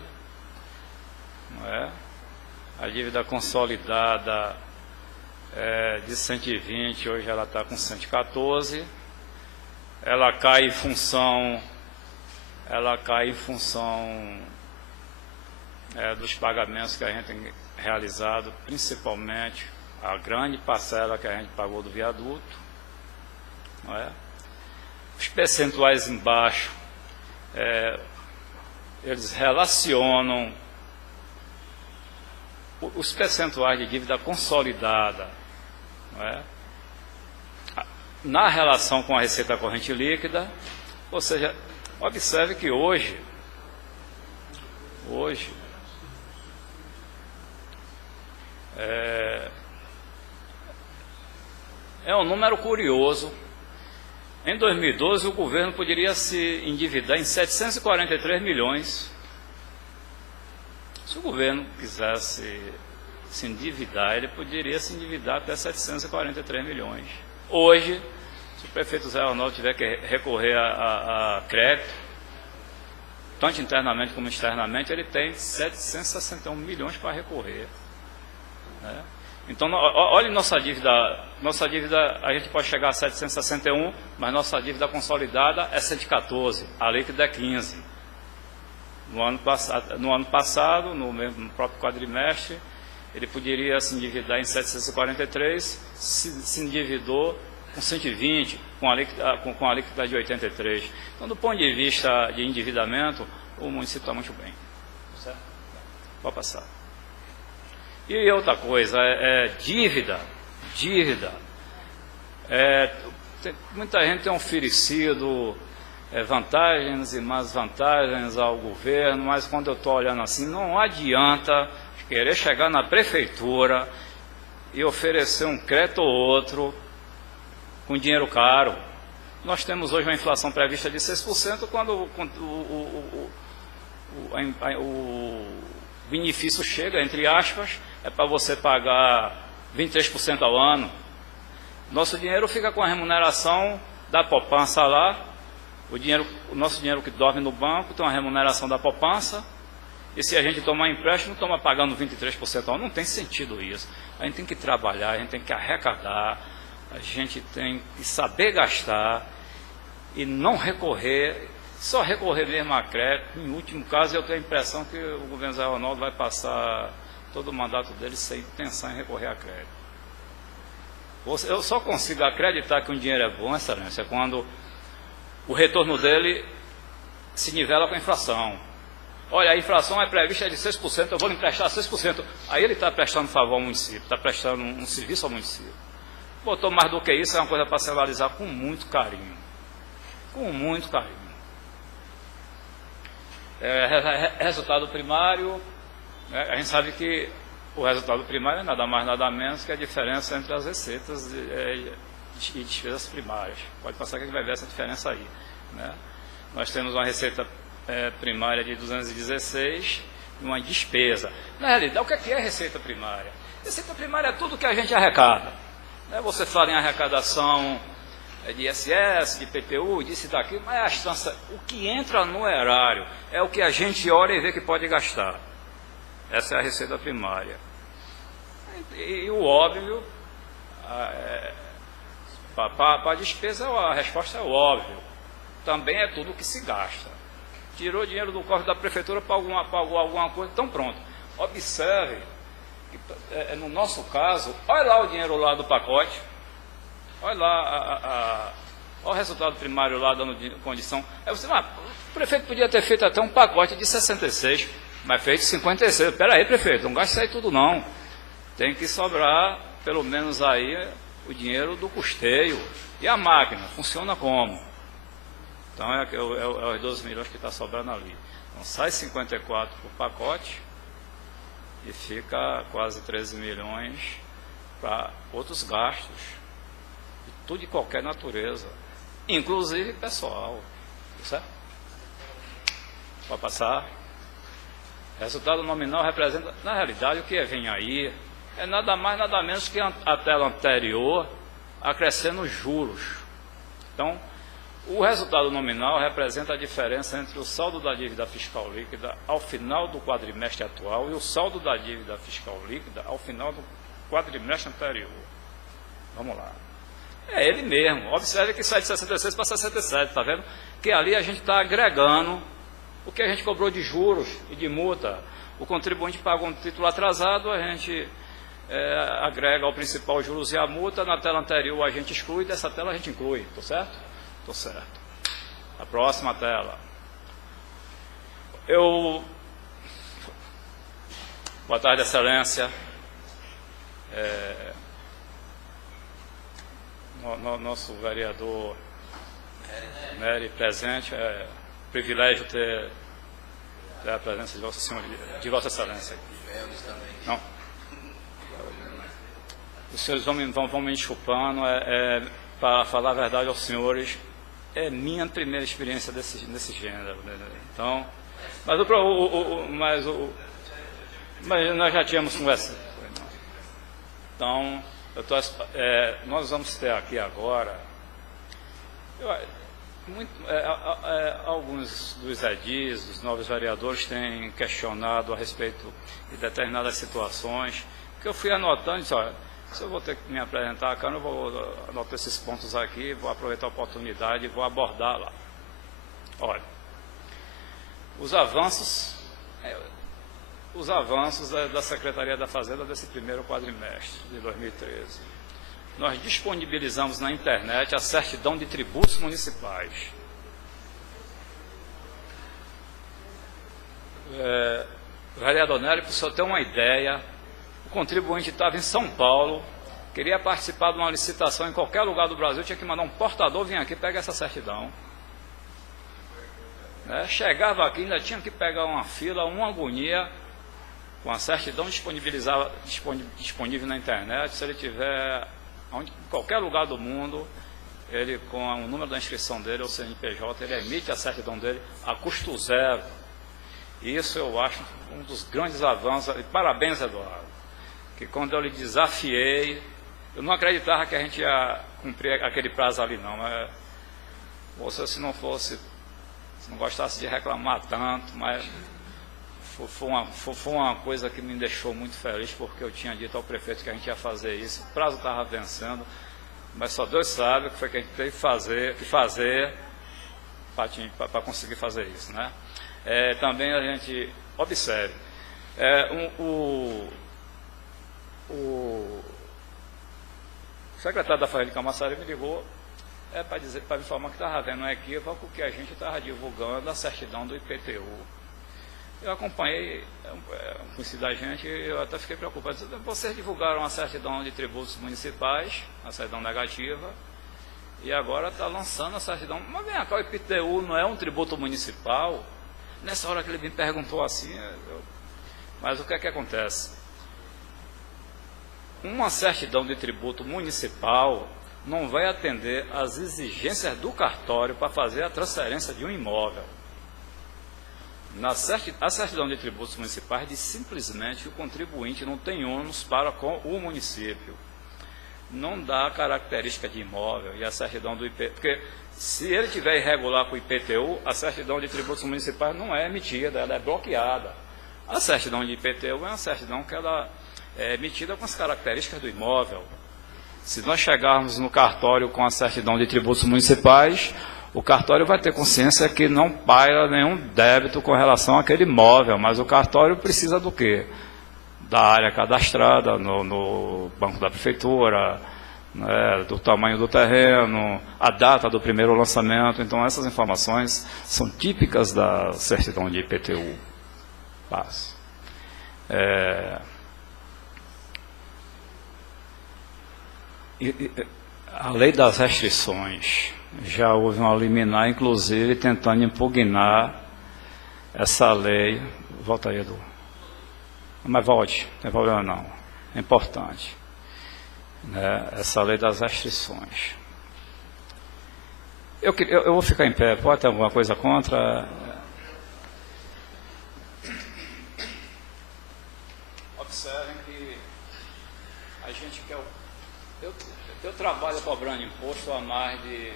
não é? A dívida consolidada de 120, hoje ela está com 114. Ela cai em função dos pagamentos que a gente tem realizado, principalmente a grande parcela que a gente pagou do viaduto. Não é? Os percentuais embaixo, eles relacionam os percentuais de dívida consolidada, não é? Na relação com a receita corrente líquida, ou seja, observe que hoje é um número curioso. Em 2012, o governo poderia se endividar em 743 milhões. Se o governo quisesse se endividar, ele poderia se endividar até 743 milhões. Hoje, se o prefeito Zé Arnaldo tiver que recorrer a crédito, tanto internamente como externamente, ele tem 761 milhões para recorrer. Né? Então, olhe nossa dívida. Nossa dívida, a gente pode chegar a 761, mas nossa dívida consolidada é 114, a líquida é 15. No ano passado, no próprio quadrimestre, ele poderia se endividar em 743, se endividou com 120, com a líquida de 83. Então, do ponto de vista de endividamento, o município está muito bem. Certo? Pode passar. E outra coisa, dívida. Muita gente tem oferecido vantagens e mais vantagens ao governo, mas quando eu estou olhando assim, não adianta querer chegar na prefeitura e oferecer um crédito ou outro com dinheiro caro. Nós temos hoje uma inflação prevista de 6%, quando o benefício chega, entre aspas, é para você pagar 23% ao ano. Nosso dinheiro fica com a remuneração da poupança lá, o nosso dinheiro que dorme no banco tem uma remuneração da poupança, e se a gente tomar empréstimo, toma pagando 23% ao ano. Não tem sentido isso. A gente tem que trabalhar, a gente tem que arrecadar, a gente tem que saber gastar e não recorrer, só recorrer mesmo a crédito. Em último caso, eu tenho a impressão que o governo Zé Ronaldo vai passar todo o mandato dele sem pensar em recorrer a crédito. Eu só consigo acreditar que um dinheiro é bom, Excelência, quando o retorno dele se nivela com a inflação. Olha, a inflação é prevista de 6%, eu vou lhe emprestar 6%. Aí ele está prestando favor ao município, está prestando um serviço ao município. Botou mais do que isso, é uma coisa para se analisar com muito carinho. Com muito carinho. Resultado primário, a gente sabe que o resultado primário é nada mais, nada menos que a diferença entre as receitas e despesas primárias. Pode passar que a gente vai ver essa diferença aí. Né? Nós temos uma receita primária de 216 e uma despesa. Na realidade, o que é receita primária? Receita primária é tudo que a gente arrecada. Né? Você fala em arrecadação de ISS, de IPTU, disso e daquilo, mas o que entra no erário é o que a gente olha e vê que pode gastar. Essa é a receita primária. E o óbvio, para a despesa, a resposta é o óbvio. Também é tudo que se gasta. Tirou dinheiro do cofre da prefeitura, pagou alguma coisa, então pronto. Observe, que, no nosso caso, olha lá o dinheiro lá do pacote, olha lá olha o resultado primário lá dando condição. Aí você, o prefeito podia ter feito até um pacote de 66, mas feito 56. Espera aí, prefeito, não gasta isso aí tudo não. Tem que sobrar, pelo menos aí, o dinheiro do custeio. E a máquina, funciona como? Então é os 12 milhões que está sobrando ali. Então sai 54 por pacote e fica quase 13 milhões para outros gastos. De tudo e qualquer natureza, inclusive pessoal. Certo? Pode passar. Resultado nominal representa, na realidade, o que vem aí é nada mais, nada menos que a tela anterior acrescendo juros. Então, o resultado nominal representa a diferença entre o saldo da dívida fiscal líquida ao final do quadrimestre atual e o saldo da dívida fiscal líquida ao final do quadrimestre anterior. Vamos lá. É ele mesmo. Observe que sai de 66 para 67, está vendo? Que ali a gente está agregando o que a gente cobrou de juros e de multa. O contribuinte paga um título atrasado, a gente agrega ao principal juros e a multa. Na tela anterior a gente exclui, dessa tela a gente inclui. Estou certo? Estou certo. A próxima tela. Boa tarde, Excelência. Nosso vereador Nery presente, é privilégio ter a presença de Vossa Senhoria, de Vossa Excelência. Não. Os senhores vão me desculpando, para falar a verdade aos senhores, é minha primeira experiência desse gênero. Então, mas nós já tínhamos conversado. Então, nós vamos ter aqui agora, alguns dos edis, dos novos vereadores, têm questionado a respeito de determinadas situações, que eu fui anotando e disse, olha, se eu vou ter que me apresentar, cara, eu vou anotar esses pontos aqui, vou aproveitar a oportunidade e vou abordar lá. Olha, os avanços da Secretaria da Fazenda desse primeiro quadrimestre de 2013. Nós disponibilizamos na internet a certidão de tributos municipais. Vereador Nery, para o senhor ter uma ideia, o contribuinte estava em São Paulo, queria participar de uma licitação em qualquer lugar do Brasil, tinha que mandar um portador vir aqui pegar essa certidão. Chegava aqui, ainda tinha que pegar uma fila, uma agonia, com a certidão disponível na internet. Se ele tiver em qualquer lugar do mundo, ele, com o número da inscrição dele, ou CNPJ, ele emite a certidão dele a custo zero. Isso eu acho um dos grandes avanços. E parabéns, Eduardo, que quando eu lhe desafiei, eu não acreditava que a gente ia cumprir aquele prazo ali, não. Mas você, se não gostasse de reclamar tanto, mas foi uma coisa que me deixou muito feliz, porque eu tinha dito ao prefeito que a gente ia fazer isso, o prazo estava vencendo, mas só Deus sabe o que foi que a gente teve que fazer para conseguir fazer isso, né? Também a gente observe, o secretário da Fazenda de Camaçari me ligou para me informar que estava havendo um equívoco, que a gente estava divulgando a certidão do IPTU. Eu acompanhei, conheci da gente, eu até fiquei preocupado. Vocês divulgaram a certidão de tributos municipais, a certidão negativa, e agora está lançando a certidão. Mas vem cá, o IPTU não é um tributo municipal? Nessa hora que ele me perguntou assim, mas o que é que acontece? Uma certidão de tributo municipal não vai atender às exigências do cartório para fazer a transferência de um imóvel. A certidão de tributos municipais diz simplesmente que o contribuinte não tem ônus para com o município. Não dá característica de imóvel e a certidão do IPTU, porque se ele tiver irregular com o IPTU, a certidão de tributos municipais não é emitida, ela é bloqueada. A certidão de IPTU é uma certidão que ela é emitida com as características do imóvel. Se nós chegarmos no cartório com a certidão de tributos municipais, o cartório vai ter consciência que não paga nenhum débito com relação àquele imóvel, mas o cartório precisa do quê? Da área cadastrada no banco da prefeitura, né, do tamanho do terreno, a data do primeiro lançamento. Então, essas informações são típicas da certidão de IPTU. Passo. A lei das restrições, já houve uma liminar, inclusive, tentando impugnar essa lei. Volta aí, Edu. Mas volte, não tem problema não. É importante. Né? Essa lei das restrições. Eu vou ficar em pé. Pode ter alguma coisa contra? Observem que a gente quer... Eu trabalho cobrando imposto há mais de...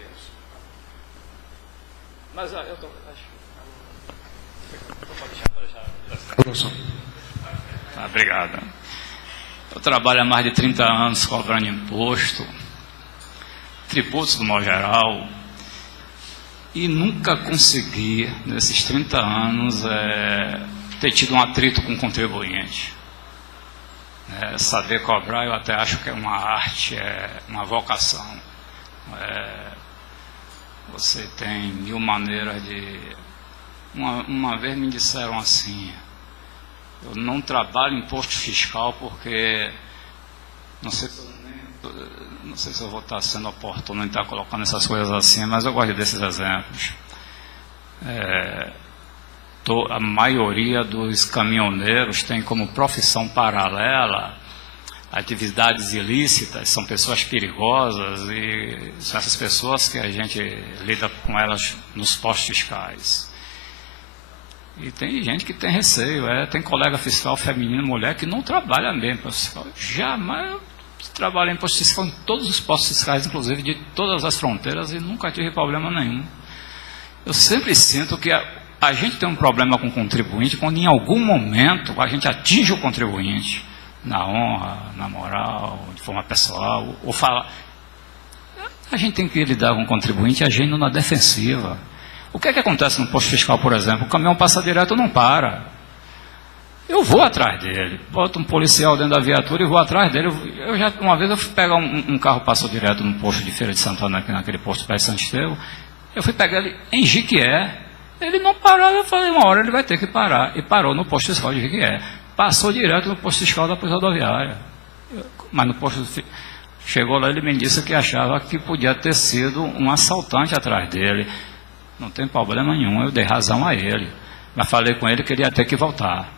Mas eu estou... Obrigado. Eu trabalho há mais de 30 anos cobrando imposto, tributos do modo geral, e nunca consegui, nesses 30 anos, ter tido um atrito com o contribuinte. Saber cobrar, eu até acho que é uma arte, é uma vocação. Você tem mil maneiras de... Uma vez me disseram assim, eu não trabalho imposto fiscal porque, não sei se eu vou estar sendo oportuno em estar colocando essas coisas assim, mas eu gosto desses exemplos. A maioria dos caminhoneiros tem como profissão paralela atividades ilícitas, são pessoas perigosas e são essas pessoas que a gente lida com elas nos postos fiscais. E tem gente que tem receio, tem colega fiscal feminino, mulher, que não trabalha bem em imposto fiscal. Jamais trabalha em imposto fiscal em todos os postos fiscais, inclusive de todas as fronteiras, e nunca tive problema nenhum. Eu sempre sinto que a gente tem um problema com o contribuinte quando em algum momento a gente atinge o contribuinte, na honra, na moral, de forma pessoal, ou fala. A gente tem que lidar com o contribuinte agindo na defensiva. O que é que acontece no posto fiscal, por exemplo? O caminhão passa direto, não para. Eu vou atrás dele, boto um policial dentro da viatura e vou atrás dele. Uma vez eu fui pegar um carro, passou direto no posto de Feira de Santana, aqui naquele posto perto de Santo Estevão. Eu fui pegar ele em Jiquié. Ele não parava, eu falei, uma hora ele vai ter que parar. E parou no posto fiscal de Jiquié. Passou direto no posto fiscal da Polícia Rodoviária. Mas no posto... Chegou lá, ele me disse que achava que podia ter sido um assaltante atrás dele. Não tem problema nenhum, eu dei razão a ele. Mas falei com ele que ele ia ter que voltar.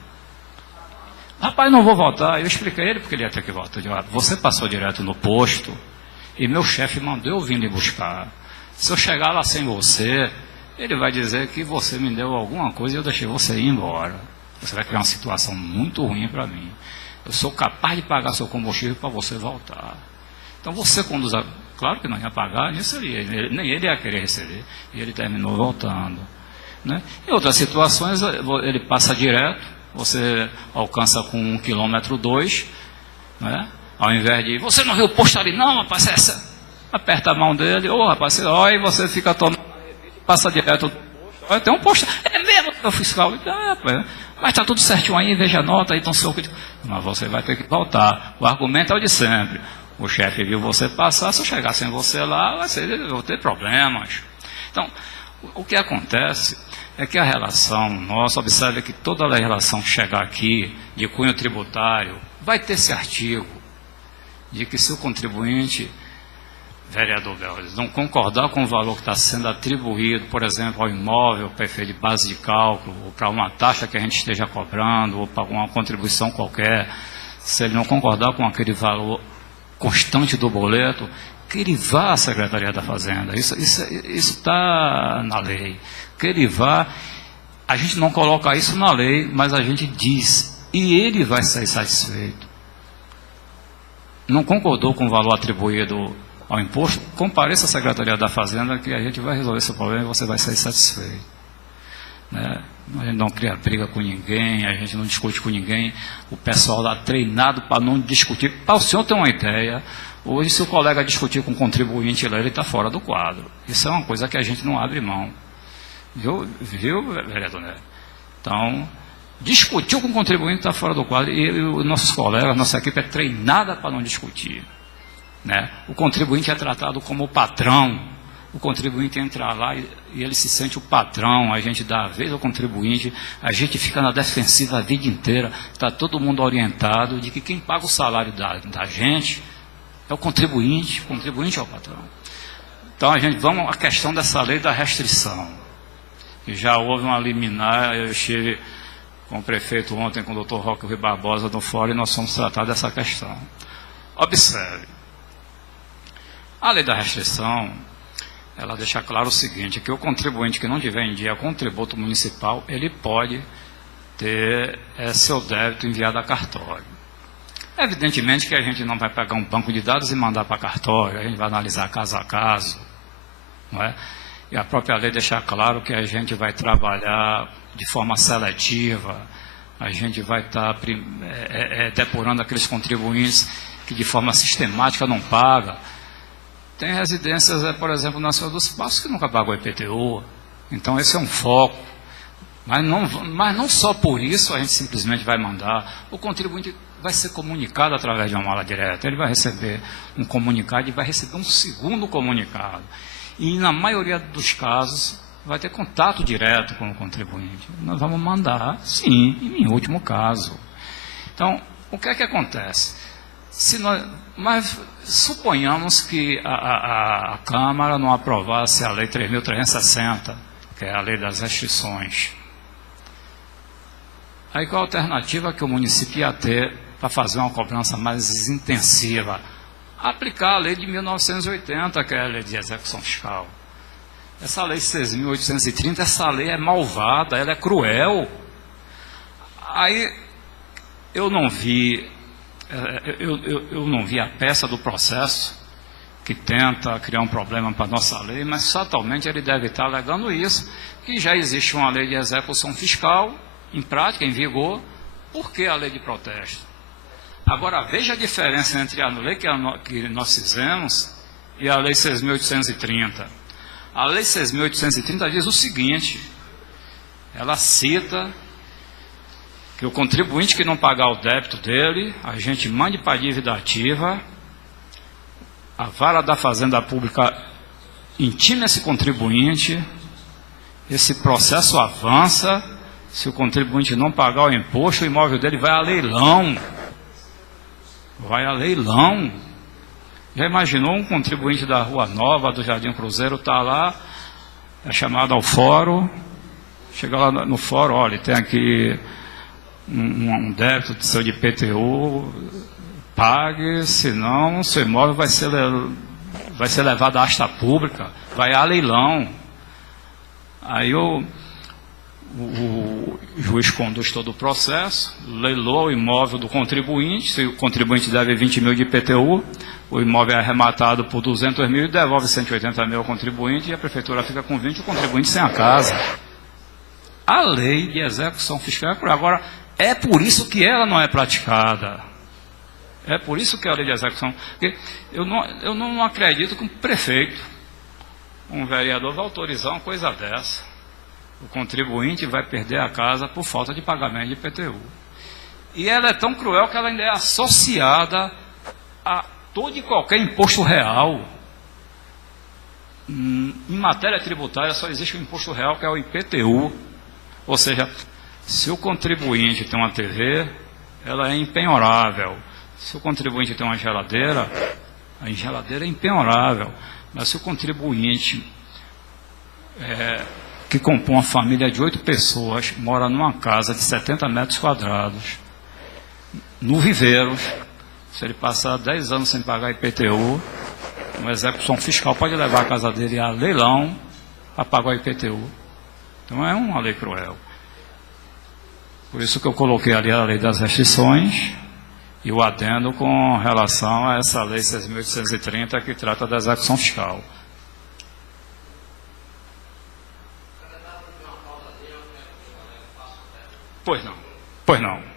Rapaz, não vou voltar. Eu expliquei a ele porque ele ia ter que voltar. Eu disse, você passou direto no posto e meu chefe mandou eu vir lhe buscar. Se eu chegar lá sem você, ele vai dizer que você me deu alguma coisa e eu deixei você ir embora. Você vai criar uma situação muito ruim para mim. Eu sou capaz de pagar seu combustível para você voltar. Então você conduz a... Claro que não ia pagar, nem ele ia querer receber. E ele terminou voltando. Né? Em outras situações, ele passa direto, você alcança com 1,2 km, né? Ao invés de, você não viu o posto ali não, rapaz, aperta a mão dele, rapaz, olha, e você fica tomando, passa direto, olha, tem um posto, é mesmo, meu fiscal, mas está tudo certinho aí, veja a nota, aí estão soco de... Mas você vai ter que voltar, o argumento é o de sempre, o chefe viu você passar, se eu chegar sem você lá, vou ter problemas. Então, o que acontece é que a relação nossa, observe que toda a relação que chegar aqui, de cunho tributário, vai ter esse artigo, de que se o contribuinte, vereador Beldes, não concordar com o valor que está sendo atribuído, por exemplo, ao imóvel, para efeito de base de cálculo, ou para uma taxa que a gente esteja cobrando, ou para uma contribuição qualquer, se ele não concordar com aquele valor constante do boleto, que ele vá à Secretaria da Fazenda. Isso está na lei. Que ele vá, a gente não coloca isso na lei, mas a gente diz, e ele vai sair satisfeito. Não concordou com o valor atribuído ao imposto, compareça à Secretaria da Fazenda que a gente vai resolver esse problema e você vai sair satisfeito. Né? A gente não cria briga com ninguém, a gente não discute com ninguém, o pessoal lá treinado para não discutir. Para o senhor ter uma ideia, hoje se o colega discutir com o contribuinte lá, ele está fora do quadro. Isso é uma coisa que a gente não abre mão. Viu vereador Nery? Então, discutiu com o contribuinte, está fora do quadro, e os nossos colegas, nossa equipe é treinada para não discutir. Né? O contribuinte é tratado como o patrão, o contribuinte entra lá e ele se sente o patrão, a gente dá a vez ao contribuinte, a gente fica na defensiva a vida inteira, está todo mundo orientado de que quem paga o salário da gente é o contribuinte é o patrão. Então vamos à questão dessa lei da restrição. Já houve uma liminar, eu estive com o prefeito ontem, com o doutor Roque Rui Barbosa no fórum, e nós fomos tratar dessa questão. Observe, a lei da restrição, ela deixa claro o seguinte, que o contribuinte que não tiver em dia com o tributo municipal, ele pode ter seu débito enviado a cartório. Evidentemente que a gente não vai pegar um banco de dados e mandar para cartório, a gente vai analisar caso a caso, não é? E a própria lei deixa claro que a gente vai trabalhar de forma seletiva, a gente vai estar depurando aqueles contribuintes que de forma sistemática não pagam. Tem residências, por exemplo, na Senhora dos Passos que nunca pagou IPTU, então esse é um foco. Mas não só por isso a gente simplesmente vai mandar, o contribuinte vai ser comunicado através de uma mala direta, ele vai receber um comunicado e vai receber um segundo comunicado. E na maioria dos casos vai ter contato direto com o contribuinte. Nós vamos mandar, sim, em último caso. Então, o que é que acontece? Mas suponhamos que a Câmara não aprovasse a Lei 3.360, que é a Lei das Restrições. Aí qual a alternativa que o município ia ter para fazer uma cobrança mais intensiva? Aplicar a lei de 1980, que é a lei de execução fiscal. Essa lei 6.830, essa lei é malvada, ela é cruel. Aí eu não vi a peça do processo que tenta criar um problema para a nossa lei, mas fatalmente ele deve estar alegando isso, que já existe uma lei de execução fiscal em prática, em vigor, por que a lei de protesto? Agora, veja a diferença entre a lei que nós fizemos e a lei 6.830. A lei 6.830 diz o seguinte, ela cita que o contribuinte que não pagar o débito dele, a gente mande para a dívida ativa, a vara da Fazenda Pública intima esse contribuinte, esse processo avança, se o contribuinte não pagar o imposto, o imóvel dele vai a leilão. Vai a leilão. Já imaginou um contribuinte da Rua Nova, do Jardim Cruzeiro, está lá, é chamado ao fórum, chega lá no fórum, olha, tem aqui um débito de seu de IPTU, pague, senão seu imóvel vai ser levado à asta pública, vai a leilão. Aí o juiz conduz todo o processo, leiloa o imóvel do contribuinte. Se o contribuinte deve 20 mil de IPTU, o imóvel é arrematado por 200 mil e devolve 180 mil ao contribuinte, e a prefeitura fica com 20 e o contribuinte sem a casa. A lei de execução fiscal é cruel. Agora, é por isso que ela não é praticada. É por isso que a lei de execução... Porque eu não acredito que um prefeito, um vereador, vai autorizar uma coisa dessa. O contribuinte vai perder a casa por falta de pagamento de IPTU. E ela é tão cruel que ela ainda é associada a todo e qualquer imposto real. Em matéria tributária só existe um imposto real, que é o IPTU. Ou seja, se o contribuinte tem uma TV, ela é impenhorável. Se o contribuinte tem uma geladeira, a geladeira é impenhorável. Mas se o contribuinte, que compõe uma família de 8 pessoas, mora numa casa de 70 metros quadrados, no Viveiros, se ele passar 10 anos sem pagar IPTU, uma execução fiscal pode levar a casa dele a leilão para pagar o IPTU. Então é uma lei cruel. Por isso que eu coloquei ali a lei das restrições e o adendo com relação a essa lei 6.830 que trata da execução fiscal. Pois não, pois não.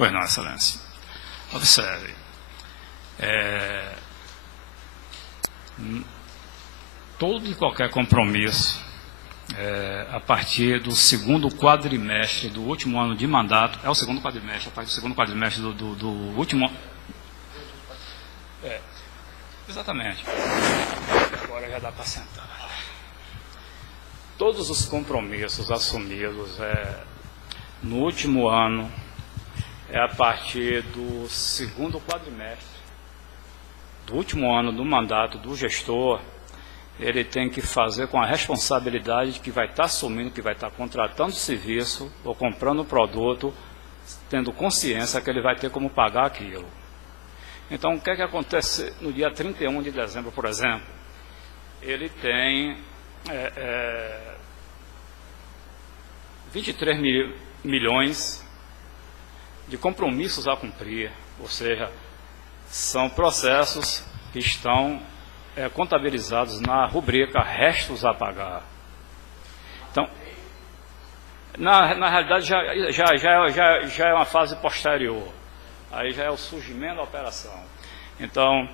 Pois não, Excelência. Observe. Todo e qualquer compromisso, a partir do segundo quadrimestre do último ano de mandato, é o segundo quadrimestre, a partir do segundo quadrimestre do último... exatamente. Agora já dá para sentar. Todos os compromissos assumidos no último ano, a partir do segundo quadrimestre do último ano do mandato do gestor, ele tem que fazer com a responsabilidade de que vai estar assumindo, que vai estar contratando serviço ou comprando produto, tendo consciência que ele vai ter como pagar aquilo. Então, o que é que acontece no dia 31 de dezembro, por exemplo? Ele tem 23 milhões de compromissos a cumprir, ou seja, são processos que estão contabilizados na rubrica restos a pagar. Então, na realidade, já é uma fase posterior, aí já é o surgimento da operação. Então,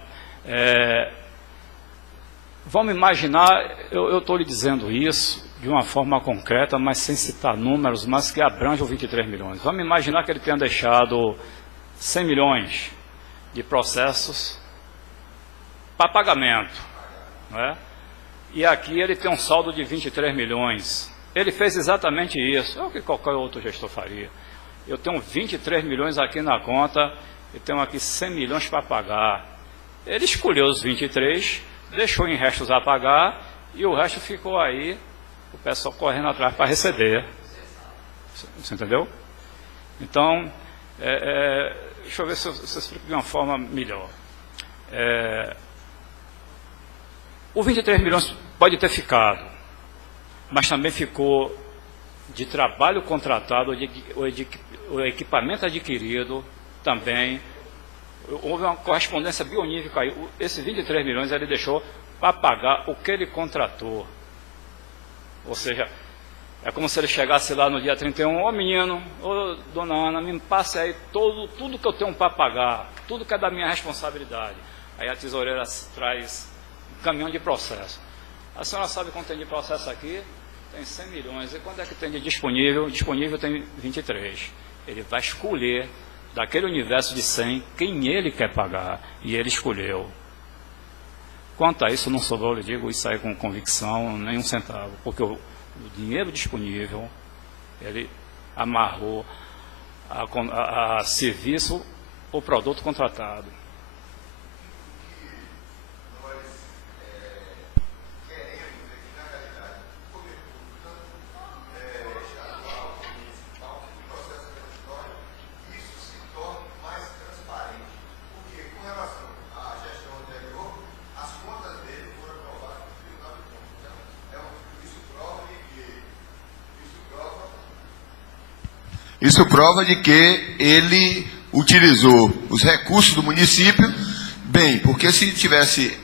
vamos imaginar, eu estou lhe dizendo isso de uma forma concreta, mas sem citar números, mas que abranjam 23 milhões. Vamos imaginar que ele tenha deixado 100 milhões de processos para pagamento, não é? E aqui ele tem um saldo de 23 milhões. Ele fez exatamente isso, é o que qualquer outro gestor faria. Eu tenho 23 milhões aqui na conta e tenho aqui 100 milhões para pagar. Ele escolheu os 23, deixou em restos a pagar e o resto ficou aí, o pessoal correndo atrás para receber. Você entendeu? Então, deixa eu ver se eu explico de uma forma melhor. O 23 milhões pode ter ficado, mas também ficou de trabalho contratado, o equipamento adquirido também. Houve uma correspondência bionífica aí. Esses 23 milhões ele deixou para pagar o que ele contratou. Ou seja, É como se ele chegasse lá no dia 31, ô menino, ô dona Ana, me passe aí tudo que eu tenho para pagar, tudo que é da minha responsabilidade. Aí a tesoureira traz um caminhão de processo. A senhora sabe quanto tem de processo aqui? Tem 100 milhões. E quanto é que tem de disponível? Disponível tem 23. Ele vai escolher, daquele universo de 100, quem ele quer pagar. E ele escolheu. Quanto a isso, não sobrou, eu lhe digo, isso aí com convicção, nem um centavo. Porque o dinheiro disponível, ele amarrou a serviço ou produto contratado. Isso prova de que ele utilizou os recursos do município bem, porque se tivesse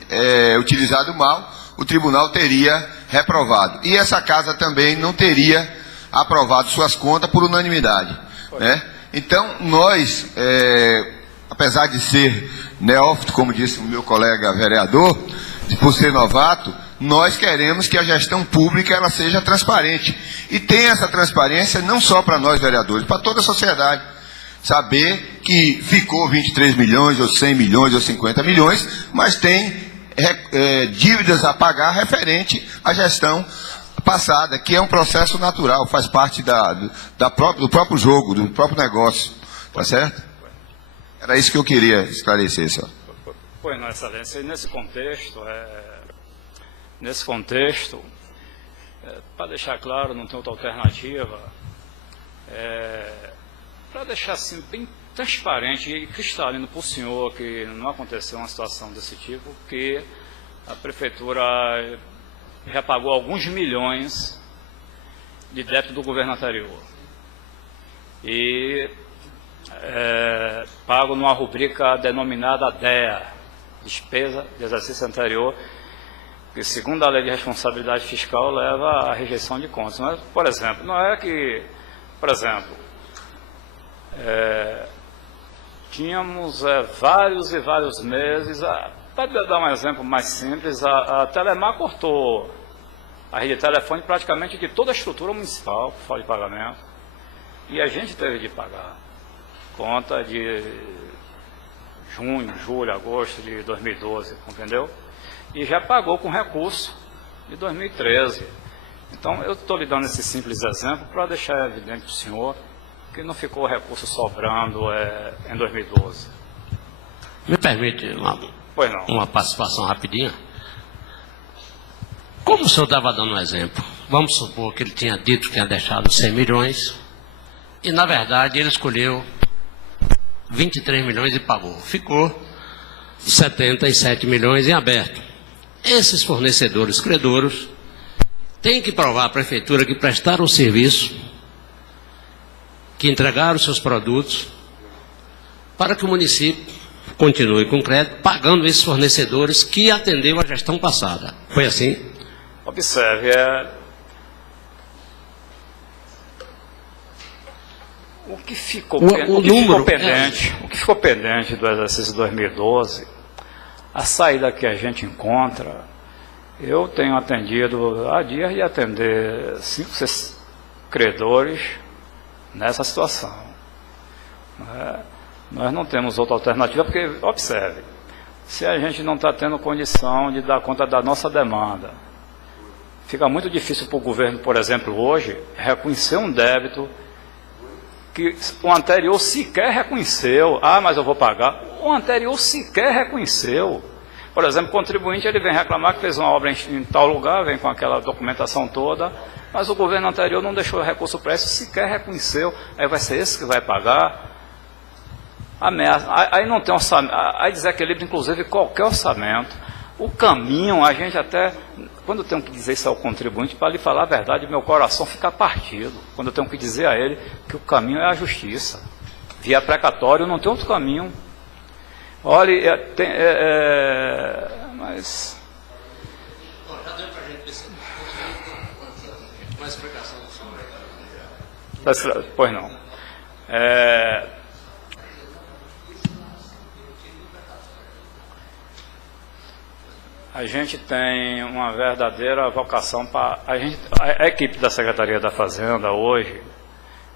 utilizado mal, o tribunal teria reprovado. E essa casa também não teria aprovado suas contas por unanimidade, né? Então, nós, apesar de ser neófito, como disse o meu colega vereador, por ser novato, nós queremos que a gestão pública ela seja transparente. E tem essa transparência não só para nós vereadores, para toda a sociedade. Saber que ficou 23 milhões, ou 100 milhões, ou 50 milhões, mas tem dívidas a pagar referente à gestão passada, que é um processo natural, faz parte do próprio jogo, do próprio negócio. Tá certo? Era isso que eu queria esclarecer, senhor. Pois não, excelência. E nesse contexto, para deixar claro, não tem outra alternativa, para deixar assim bem transparente e cristalino para o senhor que não aconteceu uma situação desse tipo, que a prefeitura já pagou alguns milhões de débito do governo anterior. E pago numa rubrica denominada DEA, Despesa de Exercício Anterior, que segundo a Lei de Responsabilidade Fiscal leva à rejeição de contas. Mas, por exemplo, não é que, por exemplo, tínhamos vários e vários meses, para dar um exemplo mais simples, a Telemar cortou a rede de telefone praticamente de toda a estrutura municipal, por falta de pagamento, e a gente teve de pagar conta de junho, julho, agosto de 2012, entendeu? E já pagou com recurso de 2013. Então, eu estou lhe dando esse simples exemplo para deixar evidente para o senhor que não ficou recurso sobrando em 2012. Me permite uma participação rapidinha? Como o senhor estava dando um exemplo, vamos supor que ele tinha dito que tinha deixado 100 milhões e, na verdade, ele escolheu 23 milhões e pagou. Ficou 77 milhões em aberto. Esses fornecedores credores têm que provar à prefeitura que prestaram o serviço, que entregaram seus produtos, para que o município continue com crédito, pagando esses fornecedores que atendeu a gestão passada. Foi assim? Observe, o que ficou pendente do exercício 2012, a saída que a gente encontra, eu tenho atendido, há dias de atender 5, 6 credores nessa situação. Nós não temos outra alternativa, porque, observe, se a gente não está tendo condição de dar conta da nossa demanda, fica muito difícil para o governo, por exemplo, hoje, reconhecer um débito que o anterior sequer reconheceu. Mas eu vou pagar. O anterior sequer reconheceu. Por exemplo, o contribuinte ele vem reclamar que fez uma obra em tal lugar, vem com aquela documentação toda, mas o governo anterior não deixou recurso para isso, sequer reconheceu. Aí vai ser esse que vai pagar. Ameaça. Aí não tem orçamento, aí desequilíbrio, inclusive, qualquer orçamento. O caminho, a gente até, quando eu tenho que dizer isso ao contribuinte, para lhe falar a verdade, meu coração fica partido. Quando eu tenho que dizer a ele que o caminho é a justiça. Via precatório, não tem outro caminho. Olha, mas... Já deu para a gente perceber. Uma explicação do senhor. Pois não. A gente tem uma verdadeira vocação para... A equipe da Secretaria da Fazenda hoje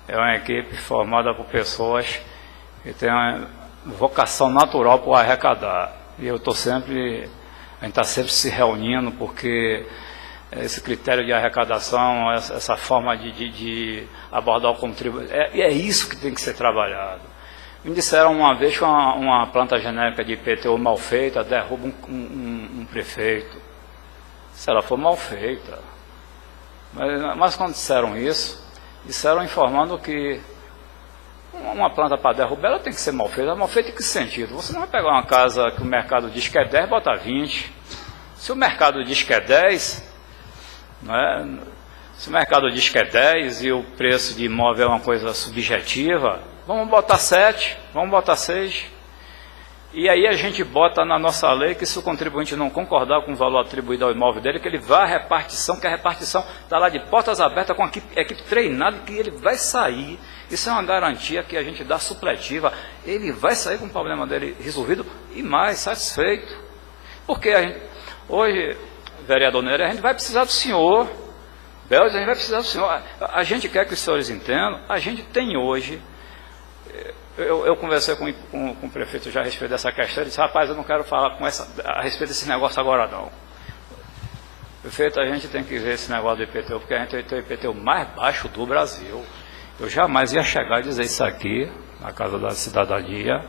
é uma equipe formada por pessoas que têm uma vocação natural para arrecadar. E eu estou sempre... A gente está sempre se reunindo porque esse critério de arrecadação, essa forma de abordar o contribuinte, é isso que tem que ser trabalhado. Me disseram uma vez que uma planta genérica de IPTU mal feita derruba um prefeito. Se ela for mal feita. Mas quando disseram isso, disseram informando que uma planta para derrubar ela tem que ser mal feita. Mal feita em que sentido? Você não vai pegar uma casa que o mercado diz que é 10 e botar 20. Se o mercado diz que é 10, né? Se o mercado diz que é 10 e o preço de imóvel é uma coisa subjetiva, vamos botar 7, vamos botar 6. E aí a gente bota na nossa lei que se o contribuinte não concordar com o valor atribuído ao imóvel dele, que ele vá à repartição, que a repartição está lá de portas abertas com a equipe treinada, que ele vai sair. Isso é uma garantia que a gente dá supletiva. Ele vai sair com o problema dele resolvido e mais satisfeito. Porque hoje, vereador Nery, a gente vai precisar do senhor. Beldes, a gente vai precisar do senhor. A gente quer que os senhores entendam. A gente tem hoje... Eu conversei com o prefeito já a respeito dessa questão. Ele disse, rapaz, eu não quero falar a respeito desse negócio agora não. Prefeito, a gente tem que ver esse negócio do IPTU, porque a gente tem o IPTU mais baixo do Brasil. Eu jamais ia chegar a dizer isso aqui, na Casa da Cidadania,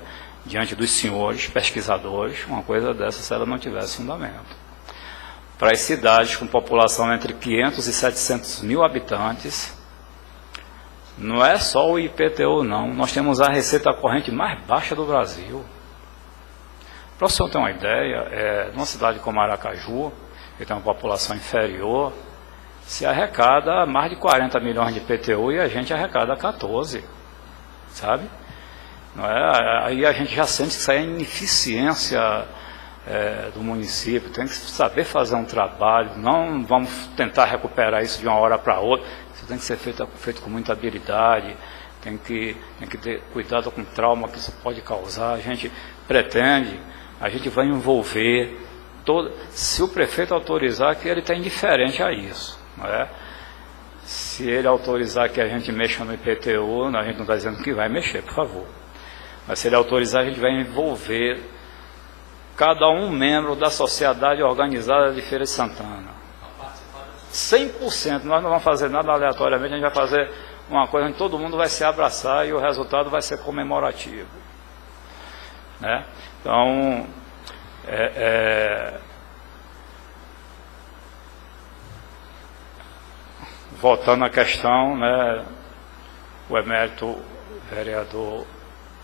diante dos senhores pesquisadores, uma coisa dessa se ela não tivesse fundamento. Para as cidades com população entre 500 e 700 mil habitantes, não é só o IPTU, não. Nós temos a receita corrente mais baixa do Brasil. Para o senhor ter uma ideia, numa cidade como Aracaju, que tem uma população inferior, se arrecada mais de 40 milhões de IPTU e a gente arrecada 14, sabe? Não é? Aí a gente já sente que isso aí é ineficiência do município, tem que saber fazer um trabalho, não vamos tentar recuperar isso de uma hora para outra, isso tem que ser feito com muita habilidade, tem que ter cuidado com o trauma que isso pode causar. A gente pretende, a gente vai envolver, se o prefeito autorizar, que ele está indiferente a isso, não é? Se ele autorizar que a gente mexa no IPTU, a gente não está dizendo que vai mexer, por favor, mas se ele autorizar, a gente vai envolver cada um membro da sociedade organizada de Feira de Santana. 100%, nós não vamos fazer nada aleatoriamente, a gente vai fazer uma coisa onde todo mundo vai se abraçar e o resultado vai ser comemorativo. Né? Então, voltando à questão, né, o emérito vereador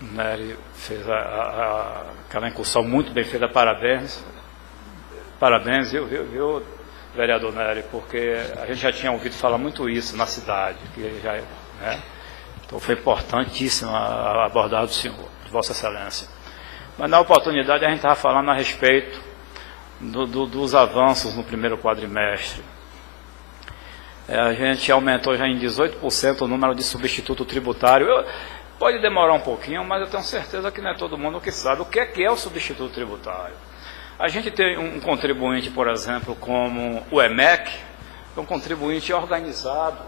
Nery fez aquela incursão muito bem feita, parabéns, viu, vereador Nery, porque a gente já tinha ouvido falar muito isso na cidade, né? Então foi importantíssima a abordagem do senhor, de Vossa Excelência. Mas na oportunidade a gente estava falando a respeito dos avanços no primeiro quadrimestre. A gente aumentou já em 18% o número de substituto tributário. Pode demorar um pouquinho, mas eu tenho certeza que não é todo mundo que sabe o que é o substituto tributário. A gente tem um contribuinte, por exemplo, como o EMEC, é um contribuinte organizado.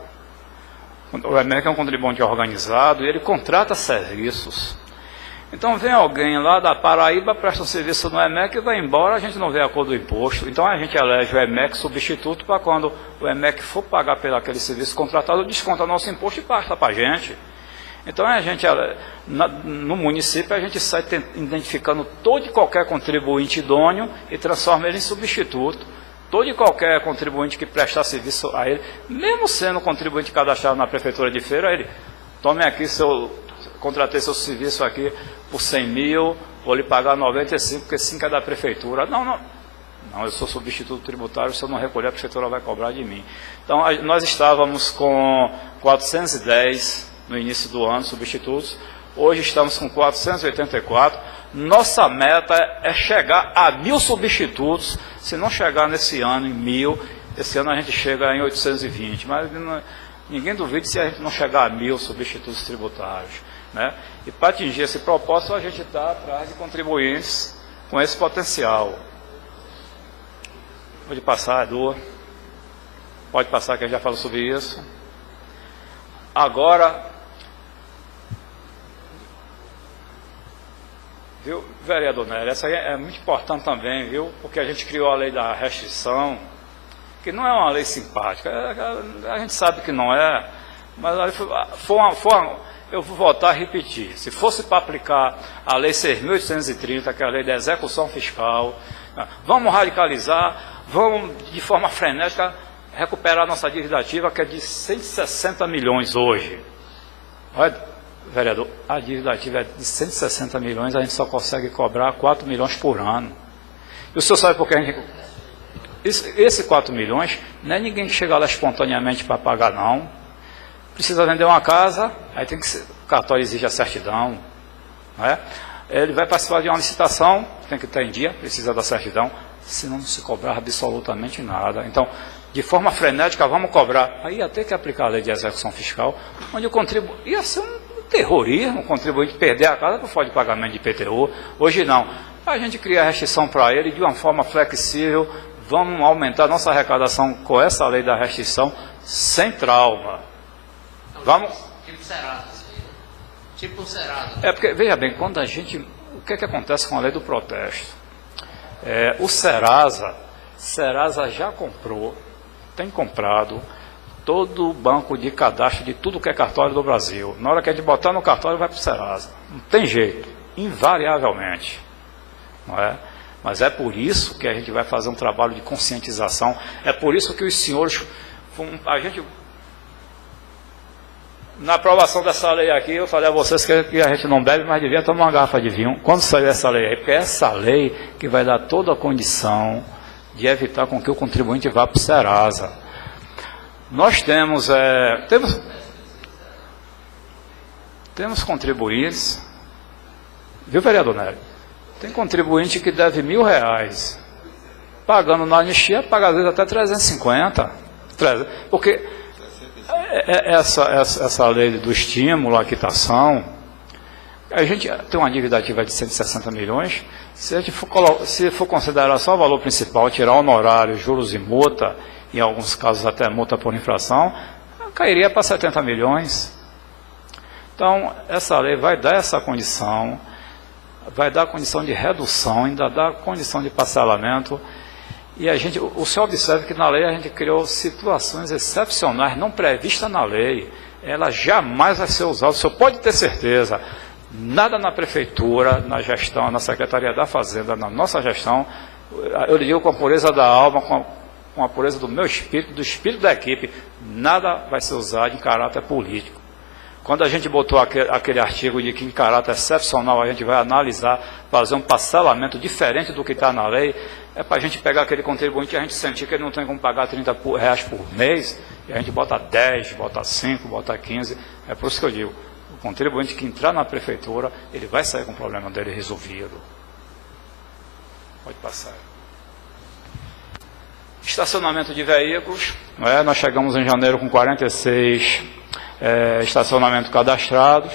O EMEC é um contribuinte organizado e ele contrata serviços. Então vem alguém lá da Paraíba, presta um serviço no EMEC e vai embora, a gente não vê a cor do imposto. Então a gente elege o EMEC substituto para quando o EMEC for pagar pelo aquele serviço contratado, desconta nosso imposto e passa para a gente. Então, no município, a gente sai identificando todo e qualquer contribuinte idôneo e transforma ele em substituto. Todo e qualquer contribuinte que prestar serviço a ele, mesmo sendo contribuinte cadastrado na Prefeitura de Feira, ele, tome aqui contratei seu serviço aqui por 100 mil, vou lhe pagar 95, porque 5 é da Prefeitura. Não, eu sou substituto tributário, se eu não recolher, a Prefeitura vai cobrar de mim. Então, nós estávamos com 410 no início do ano, substitutos. Hoje estamos com 484. Nossa meta é chegar a 1.000 substitutos. Se não chegar nesse ano em 1.000, esse ano a gente chega em 820. Mas Ninguém duvide se a gente não chegar a 1.000 substitutos tributários, né? E para atingir esse propósito, a gente está atrás de contribuintes com esse potencial. Pode passar, Edu. Pode passar, que a gente já falou sobre isso. Agora, viu, vereador Nery, essa aí é muito importante também, viu? Porque a gente criou a lei da restrição, que não é uma lei simpática, a gente sabe que não é, mas eu vou voltar a repetir. Se fosse para aplicar a lei 6.830, que é a lei da execução fiscal, vamos radicalizar, vamos de forma frenética recuperar a nossa dívida ativa, que é de 160 milhões hoje. Olha, vereador, a dívida ativa é de 160 milhões, a gente só consegue cobrar 4 milhões por ano. E o senhor sabe por que a gente... Esse 4 milhões, não é ninguém que chega lá espontaneamente para pagar, não. Precisa vender uma casa, aí tem que ser, o cartório exige a certidão, não é? Ele vai participar de uma licitação, tem que estar em dia, precisa da certidão, senão não se cobrar absolutamente nada. Então, de forma frenética, vamos cobrar. Aí ia ter que aplicar a lei de execução fiscal, onde o contribuinte ia ser um terrorismo, o contribuinte perder a casa por falta de pagamento de IPTU. Hoje não. A gente cria a restrição para ele de uma forma flexível. Vamos aumentar a nossa arrecadação com essa lei da restrição sem trauma. Vamos. Tipo Serasa. Tipo Serasa. É porque, veja bem, quando a gente... O que é que acontece com a lei do protesto? O Serasa já comprou, tem comprado todo o banco de cadastro de tudo que é cartório do Brasil. Na hora que a gente botar no cartório, vai para o Serasa. Não tem jeito, invariavelmente. Não é? Mas é por isso que a gente vai fazer um trabalho de conscientização. É por isso que os senhores... Na aprovação dessa lei aqui, eu falei a vocês que a gente não bebe, mas devia tomar uma garrafa de vinho. Quando sair essa lei aí? Porque é essa lei que vai dar toda a condição de evitar com que o contribuinte vá para o Serasa. Nós temos contribuintes, viu, vereador Nery? Tem contribuinte que deve R$1.000, pagando na anistia, paga às vezes até 350, porque essa lei do estímulo à quitação, a gente tem uma dívida ativa de 160 milhões, se for considerar só o valor principal, tirar honorário, juros e multa, em alguns casos até multa por infração, cairia para 70 milhões. Então, essa lei vai dar essa condição, vai dar condição de redução, ainda dá condição de parcelamento. E o senhor observa que na lei a gente criou situações excepcionais, não previstas na lei. Ela jamais vai ser usada, o senhor pode ter certeza. Nada na prefeitura, na gestão, na Secretaria da Fazenda, na nossa gestão, eu lhe digo com a pureza da alma, com a pureza do meu espírito, do espírito da equipe, nada vai ser usado em caráter político. Quando a gente botou aquele artigo de que em caráter excepcional a gente vai analisar, fazer um parcelamento diferente do que está na lei, é para a gente pegar aquele contribuinte e a gente sentir que ele não tem como pagar R$30 por mês, e a gente bota 10, bota 5, bota 15, é por isso que eu digo, o contribuinte que entrar na prefeitura, ele vai sair com o problema dele resolvido. Pode passar. Estacionamento de veículos, não é? Nós chegamos em janeiro com 46 estacionamentos cadastrados,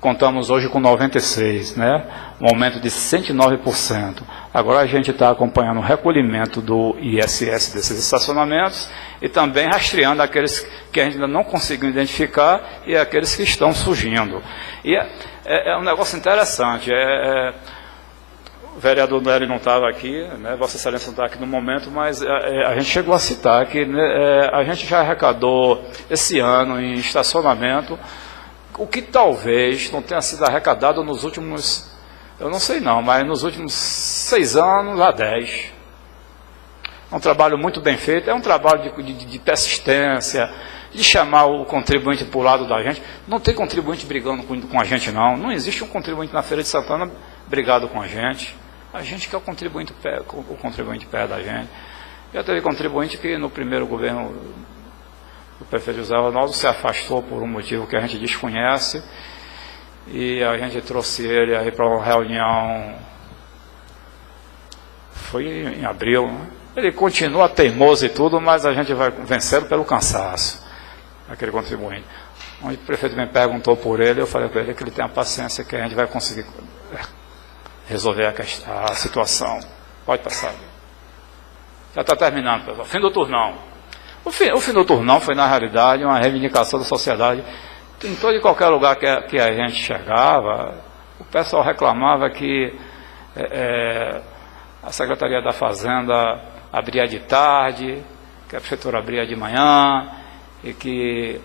contamos hoje com 96, né? Um aumento de 109%. Agora a gente está acompanhando o recolhimento do ISS desses estacionamentos e também rastreando aqueles que a gente ainda não conseguiu identificar e aqueles que estão surgindo. E é um negócio interessante. O vereador Nery não estava aqui, né? Vossa Excelência não está aqui no momento, mas a gente chegou a citar que a gente já arrecadou esse ano em estacionamento o que talvez não tenha sido arrecadado nos últimos, eu não sei não, mas nos últimos 6 anos a 10. É um trabalho muito bem feito, é um trabalho de persistência, de chamar o contribuinte para o lado da gente. Não tem contribuinte brigando com a gente, não. Não existe um contribuinte na Feira de Santana brigado com a gente. A gente que é o contribuinte pé da gente. Já teve contribuinte que no primeiro governo do prefeito José Ronaldo se afastou por um motivo que a gente desconhece. E a gente trouxe ele aí para uma reunião, foi em abril, né? Ele continua teimoso e tudo, mas a gente vai vencê-lo pelo cansaço. aquele contribuinte. Onde o prefeito me perguntou por ele, eu falei para ele que ele tem a paciência que a gente vai conseguir resolver a situação. Pode passar. Já está terminando, pessoal. Fim do turnão. O fim do turnão foi, na realidade, uma reivindicação da sociedade. Em todo e qualquer lugar que a gente chegava, o pessoal reclamava que a Secretaria da Fazenda abria de tarde, que a Prefeitura abria de manhã, e que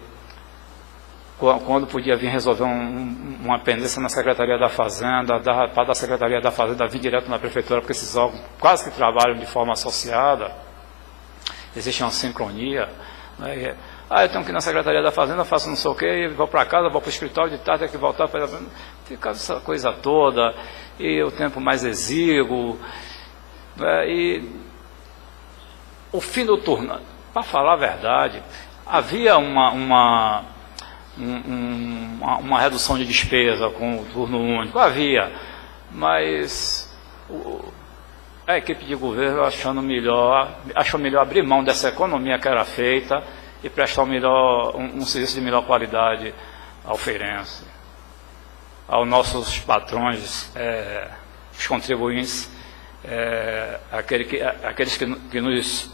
quando podia vir resolver uma pendência na Secretaria da Fazenda, para da Secretaria da Fazenda vir direto na Prefeitura, porque esses órgãos quase que trabalham de forma associada, existe uma sincronia. Né? Eu tenho que ir na Secretaria da Fazenda, faço não sei o quê, vou para casa, vou para o escritório de tarde, tenho que voltar para... Fica essa coisa toda, e o tempo mais exíguo, né? E o fim do turno, para falar a verdade, havia uma redução de despesa com o turno único, havia, mas a equipe de governo achou melhor abrir mão dessa economia que era feita e prestar um serviço de melhor qualidade ao feirense, aos nossos patrões, os contribuintes, aqueles que nos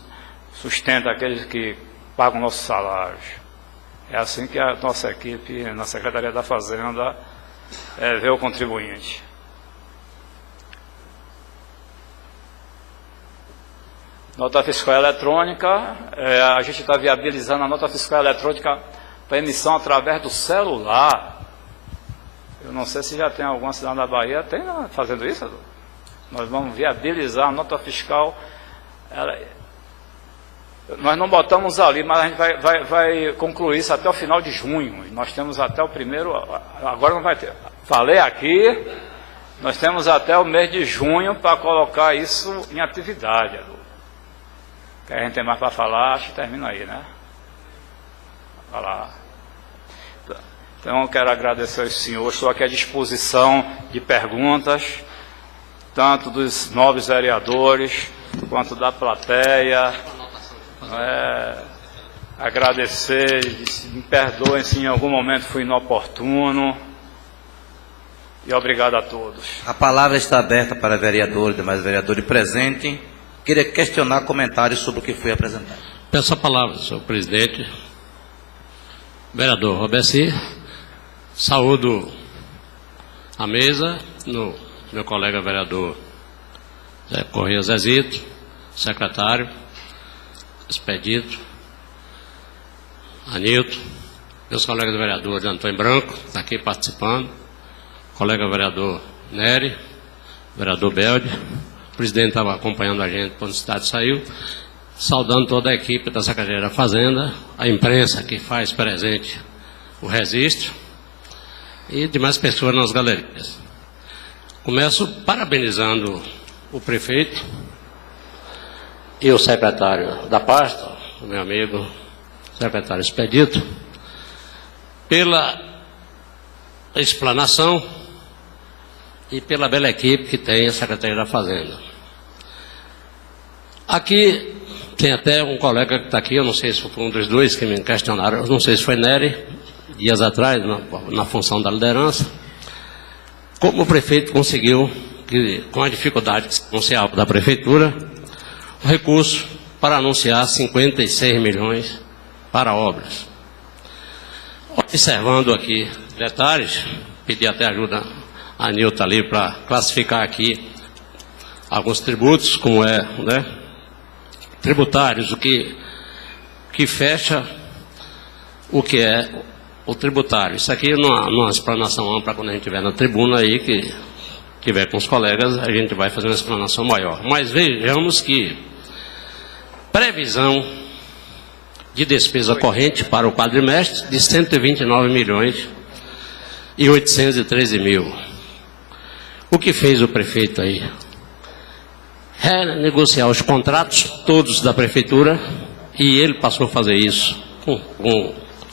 sustentam, aqueles que pagam nossos salários. É assim que a nossa equipe na Secretaria da Fazenda vê o contribuinte. Nota fiscal eletrônica, a gente está viabilizando a nota fiscal eletrônica para emissão através do celular. Eu não sei se já tem alguma cidade da Bahia fazendo isso. Nós vamos viabilizar a nota fiscal. Nós não botamos ali, mas a gente vai concluir isso até o final de junho. Nós temos até o primeiro... Agora não vai ter. Falei aqui, nós temos até o mês de junho para colocar isso em atividade. Que a gente tem mais para falar, acho que termina aí, né? Olha lá. Então, eu quero agradecer aos senhores. Estou aqui à disposição de perguntas, tanto dos nobres vereadores, quanto da plateia. Agradecer, me perdoem se em algum momento fui inoportuno. E obrigado a todos. A palavra está aberta para vereadores, demais vereadores presentes. Queria questionar comentários sobre o que foi apresentado. Peço a palavra, senhor presidente. Vereador Robeci, saúdo a mesa, no meu colega vereador Correia Zezito, secretário, Expedito, Anilton, meus colegas vereadores Antônio Branco, está aqui participando, colega vereador Nery, vereador Belde, o presidente estava acompanhando a gente quando o Estado saiu, saudando toda a equipe da Secretaria da Fazenda, a imprensa que faz presente o registro e demais pessoas nas galerias. Começo parabenizando o prefeito e o secretário da pasta, o meu amigo secretário Expedito, pela explanação e pela bela equipe que tem a Secretaria da Fazenda. Aqui tem até um colega que está aqui, eu não sei se foi um dos dois que me questionaram, eu não sei se foi Nery, dias atrás, na função da liderança, como o prefeito conseguiu, com a dificuldade anuncial da prefeitura, o recurso para anunciar 56 milhões para obras. Observando aqui detalhes, pedi até ajuda a Nilton ali para classificar aqui alguns tributos, como tributários, o que fecha o que é o tributário. Isso aqui numa explanação ampla, quando a gente estiver na tribuna aí, que tiver com os colegas, a gente vai fazer uma explanação maior. Mas vejamos que previsão de despesa corrente para o quadrimestre de 129 milhões e 813 mil. O que fez o prefeito aí? Renegociar os contratos todos da prefeitura, e ele passou a fazer isso.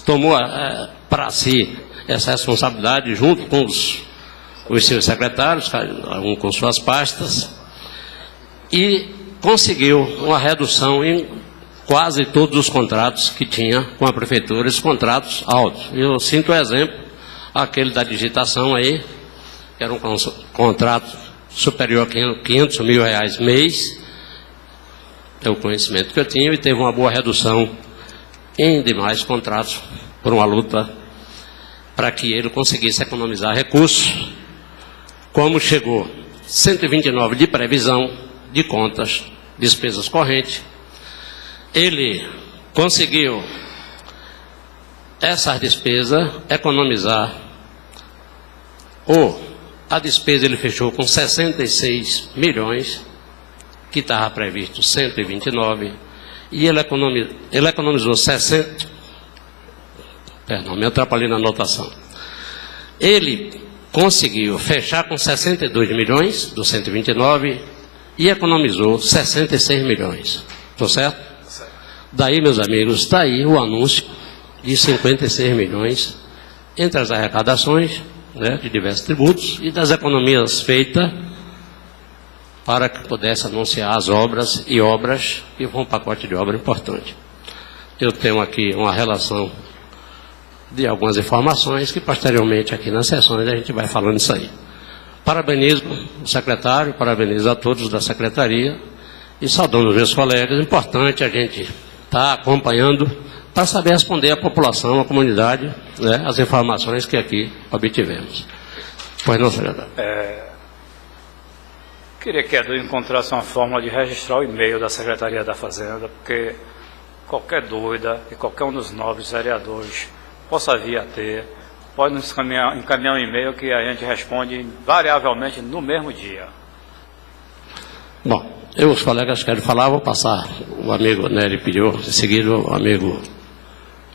Tomou para si essa responsabilidade junto com os seus secretários, cada um com suas pastas, e conseguiu uma redução quase todos os contratos que tinha com a prefeitura, esses contratos altos. Eu sinto o exemplo, aquele da digitação aí, que era um contrato superior a 500 mil reais mês, é o conhecimento que eu tinha, e teve uma boa redução em demais contratos, por uma luta para que ele conseguisse economizar recursos. Como chegou 129 de previsão de contas, despesas correntes, ele conseguiu essas despesas economizar, a despesa ele fechou com 66 milhões, que estava previsto 129, e ele economizou 60, perdão, me atrapalhei na anotação. Ele conseguiu fechar com 62 milhões dos 129 e economizou 66 milhões. Estou certo? Daí, meus amigos, está aí o anúncio de 56 milhões entre as arrecadações, né, de diversos tributos e das economias feitas para que pudesse anunciar as obras e obras, e foi um pacote de obra importante. Eu tenho aqui uma relação de algumas informações que posteriormente aqui nas sessões a gente vai falando isso aí. Parabenizo o secretário, parabenizo a todos da secretaria e saudando os meus colegas. Importante a gente estar acompanhando para saber responder à população, à comunidade, né, as informações que aqui obtivemos. Pois não, secretário? Queria que a Edu encontrasse uma fórmula de registrar o e-mail da Secretaria da Fazenda, porque qualquer dúvida que qualquer um dos novos vereadores possa vir a ter, pode nos encaminhar um e-mail que a gente responde variavelmente no mesmo dia. Bom, os colegas querem falar, vou passar. O amigo Nery pediu, em seguida o amigo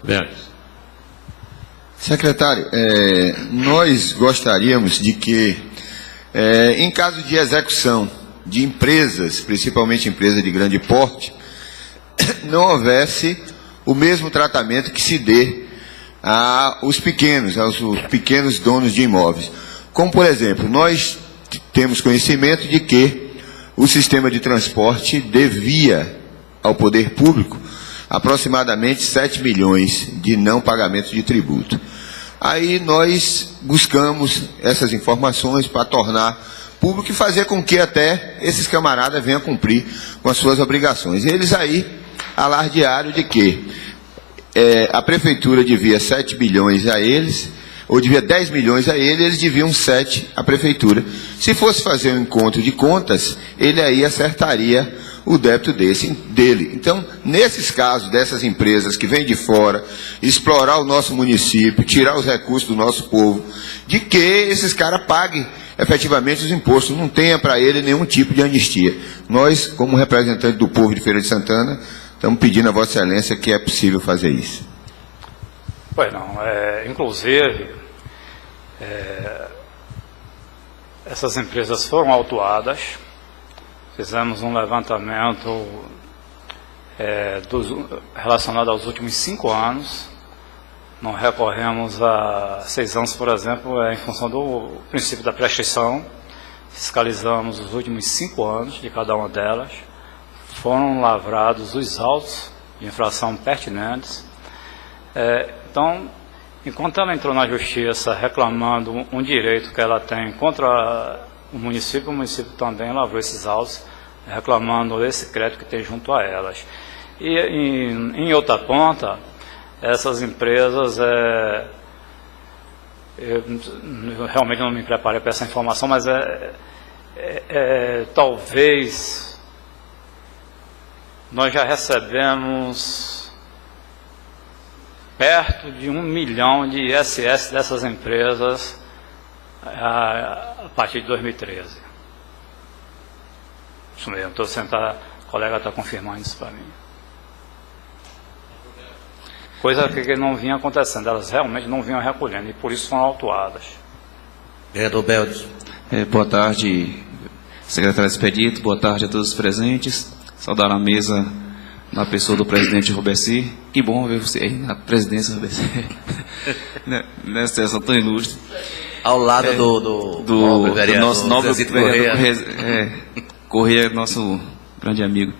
Velho. Secretário, nós gostaríamos de que, em caso de execução de empresas, principalmente empresas de grande porte, não houvesse o mesmo tratamento que se dê aos pequenos donos de imóveis. Como, por exemplo, nós temos conhecimento de que o sistema de transporte devia ao poder público aproximadamente 7 milhões de não pagamento de tributo. Aí nós buscamos essas informações para tornar público e fazer com que até esses camaradas venham cumprir com as suas obrigações. Eles aí alardearam de que a prefeitura devia 7 bilhões a eles, ou devia 10 milhões a ele, eles deviam 7 à prefeitura. Se fosse fazer um encontro de contas, ele aí acertaria o débito dele. Então, nesses casos dessas empresas que vêm de fora, explorar o nosso município, tirar os recursos do nosso povo, de que esses caras paguem efetivamente os impostos, não tenha para ele nenhum tipo de anistia. Nós, como representantes do povo de Feira de Santana, estamos pedindo a Vossa Excelência que é possível fazer isso. Pois não, inclusive, essas empresas foram autuadas, fizemos um levantamento relacionado aos últimos 5 anos, não recorremos a 6 anos, por exemplo, em função do princípio da prescrição, fiscalizamos os últimos 5 anos de cada uma delas, foram lavrados os autos de infração pertinentes. Então, enquanto ela entrou na justiça reclamando um direito que ela tem contra o município também lavrou esses autos, reclamando esse crédito que tem junto a elas. E em outra ponta, essas empresas, eu realmente não me preparei para essa informação, mas talvez nós já recebemos perto de 1 milhão de ISS dessas empresas a partir de 2013. Isso mesmo, estou sentado, o colega está confirmando isso para mim. Coisa que não vinha acontecendo, elas realmente não vinham recolhendo e por isso foram autuadas. Vereador Beldes. Boa tarde, secretário Expedito, boa tarde a todos os presentes. Saudar a mesa na pessoa do presidente Roberci. Que bom ver você aí na presidência, Roberci. Nessa sessão tão ilustre. Ao lado do nosso nobre vereador Correia, nosso grande amigo.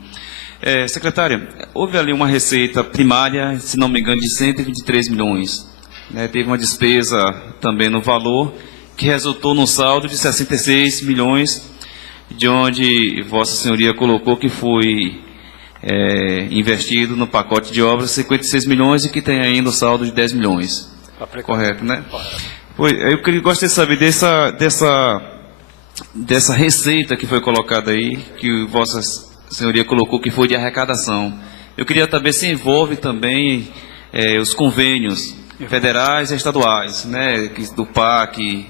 Secretária, houve ali uma receita primária, se não me engano, de 123 milhões. Né? Teve uma despesa também no valor, que resultou num saldo de 66 milhões, de onde Vossa Senhoria colocou que foi investido no pacote de obras 56 milhões e que tem ainda o saldo de 10 milhões. Correto, né? Eu gostaria de saber dessa receita que foi colocada aí, que Vossa Senhoria colocou que foi de arrecadação. Eu queria saber se envolve também os convênios federais e estaduais, né, do PAC,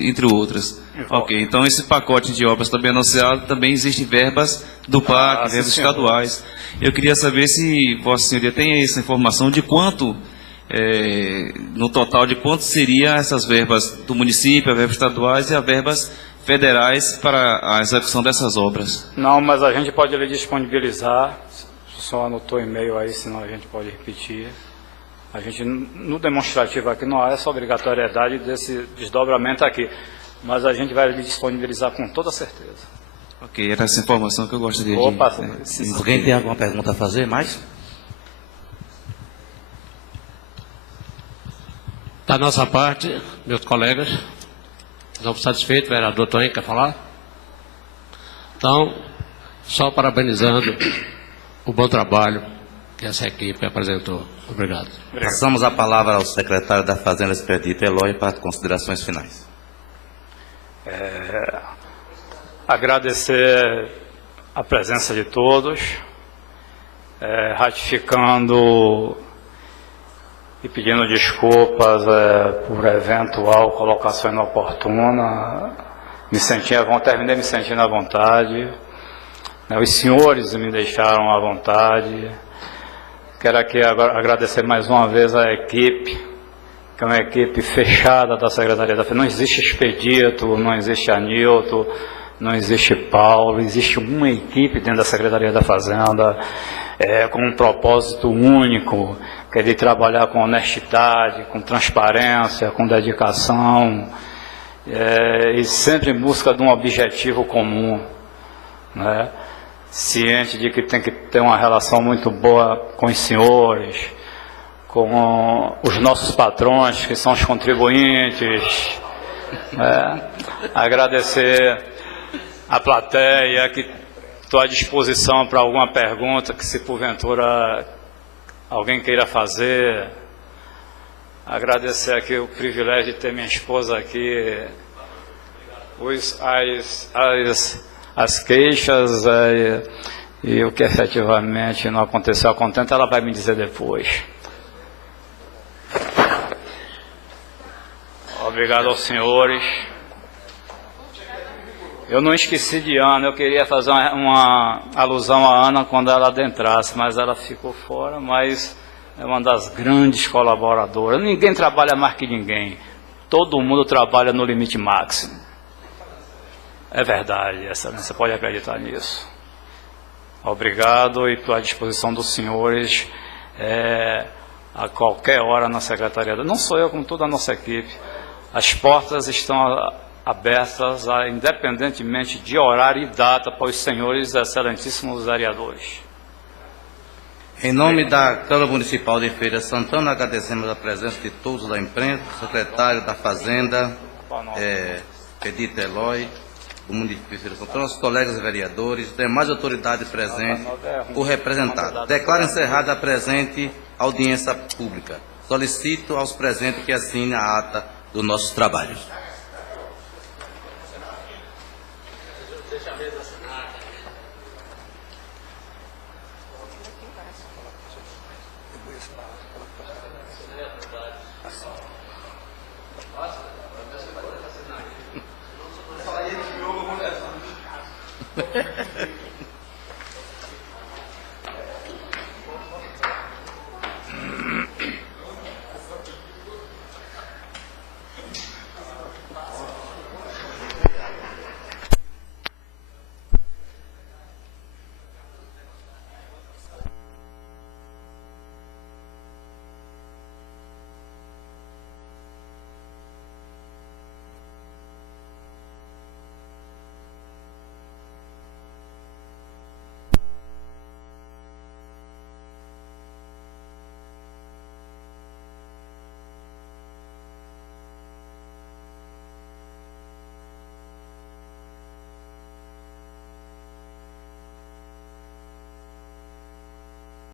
entre outras. Ok, então esse pacote de obras também anunciado, também existem verbas do PAC, verbas estaduais. Eu queria saber se Vossa Senhoria tem essa informação de quanto, no total, de quanto seria essas verbas do município, as verbas estaduais e as verbas federais para a execução dessas obras. Não, mas a gente pode lhe disponibilizar, só anotou o e-mail aí, senão a gente pode repetir. A gente, no demonstrativo aqui, não há essa obrigatoriedade desse desdobramento aqui, mas a gente vai lhe disponibilizar com toda certeza. Ok, era essa informação que eu gostaria de... Alguém tem alguma pergunta a fazer mais? Da nossa parte, meus colegas, estamos satisfeitos. O vereador Tony quer falar? Então, só parabenizando o bom trabalho que essa equipe apresentou. Obrigado. Passamos a palavra ao secretário da Fazenda, Expedito Eloy, para considerações finais. Agradecer a presença de todos, ratificando e pedindo desculpas por eventual colocação inoportuna. Terminei me sentindo à vontade. Os senhores me deixaram à vontade. Quero aqui agradecer mais uma vez a equipe, que é uma equipe fechada da Secretaria da Fazenda. Não existe Expedito, não existe Anilton, não existe Paulo, existe uma equipe dentro da Secretaria da Fazenda, com um propósito único, que é de trabalhar com honestidade, com transparência, com dedicação, e sempre em busca de um objetivo comum, né? Ciente de que tem que ter uma relação muito boa com os senhores, com os nossos patrões, que são os contribuintes, né? Agradecer a plateia, que estou à disposição para alguma pergunta que, se porventura alguém queira fazer. Agradecer aqui o privilégio de ter minha esposa aqui, as queixas e o que efetivamente não aconteceu a contento, ela vai me dizer depois. Obrigado aos senhores. Eu não esqueci de Ana, eu queria fazer uma alusão a Ana quando ela adentrasse, mas ela ficou fora, mas é uma das grandes colaboradoras. Ninguém trabalha mais que ninguém, todo mundo trabalha no limite máximo. É verdade, Excelência, pode acreditar nisso. Obrigado, e estou à disposição dos senhores a qualquer hora na Secretaria. Não sou eu, como toda a nossa equipe. As portas estão abertas, independentemente de horário e data, para os senhores excelentíssimos vereadores. Em nome da Câmara Municipal de Feira de Santana, agradecemos a presença de todos da imprensa, secretário da Fazenda, Expedito Eloy, do município de Feira de Santana, nossos colegas vereadores, demais autoridades presentes, o representado. Declaro encerrada a presente audiência pública. Solicito aos presentes que assinem a ata dos nossos trabalhos.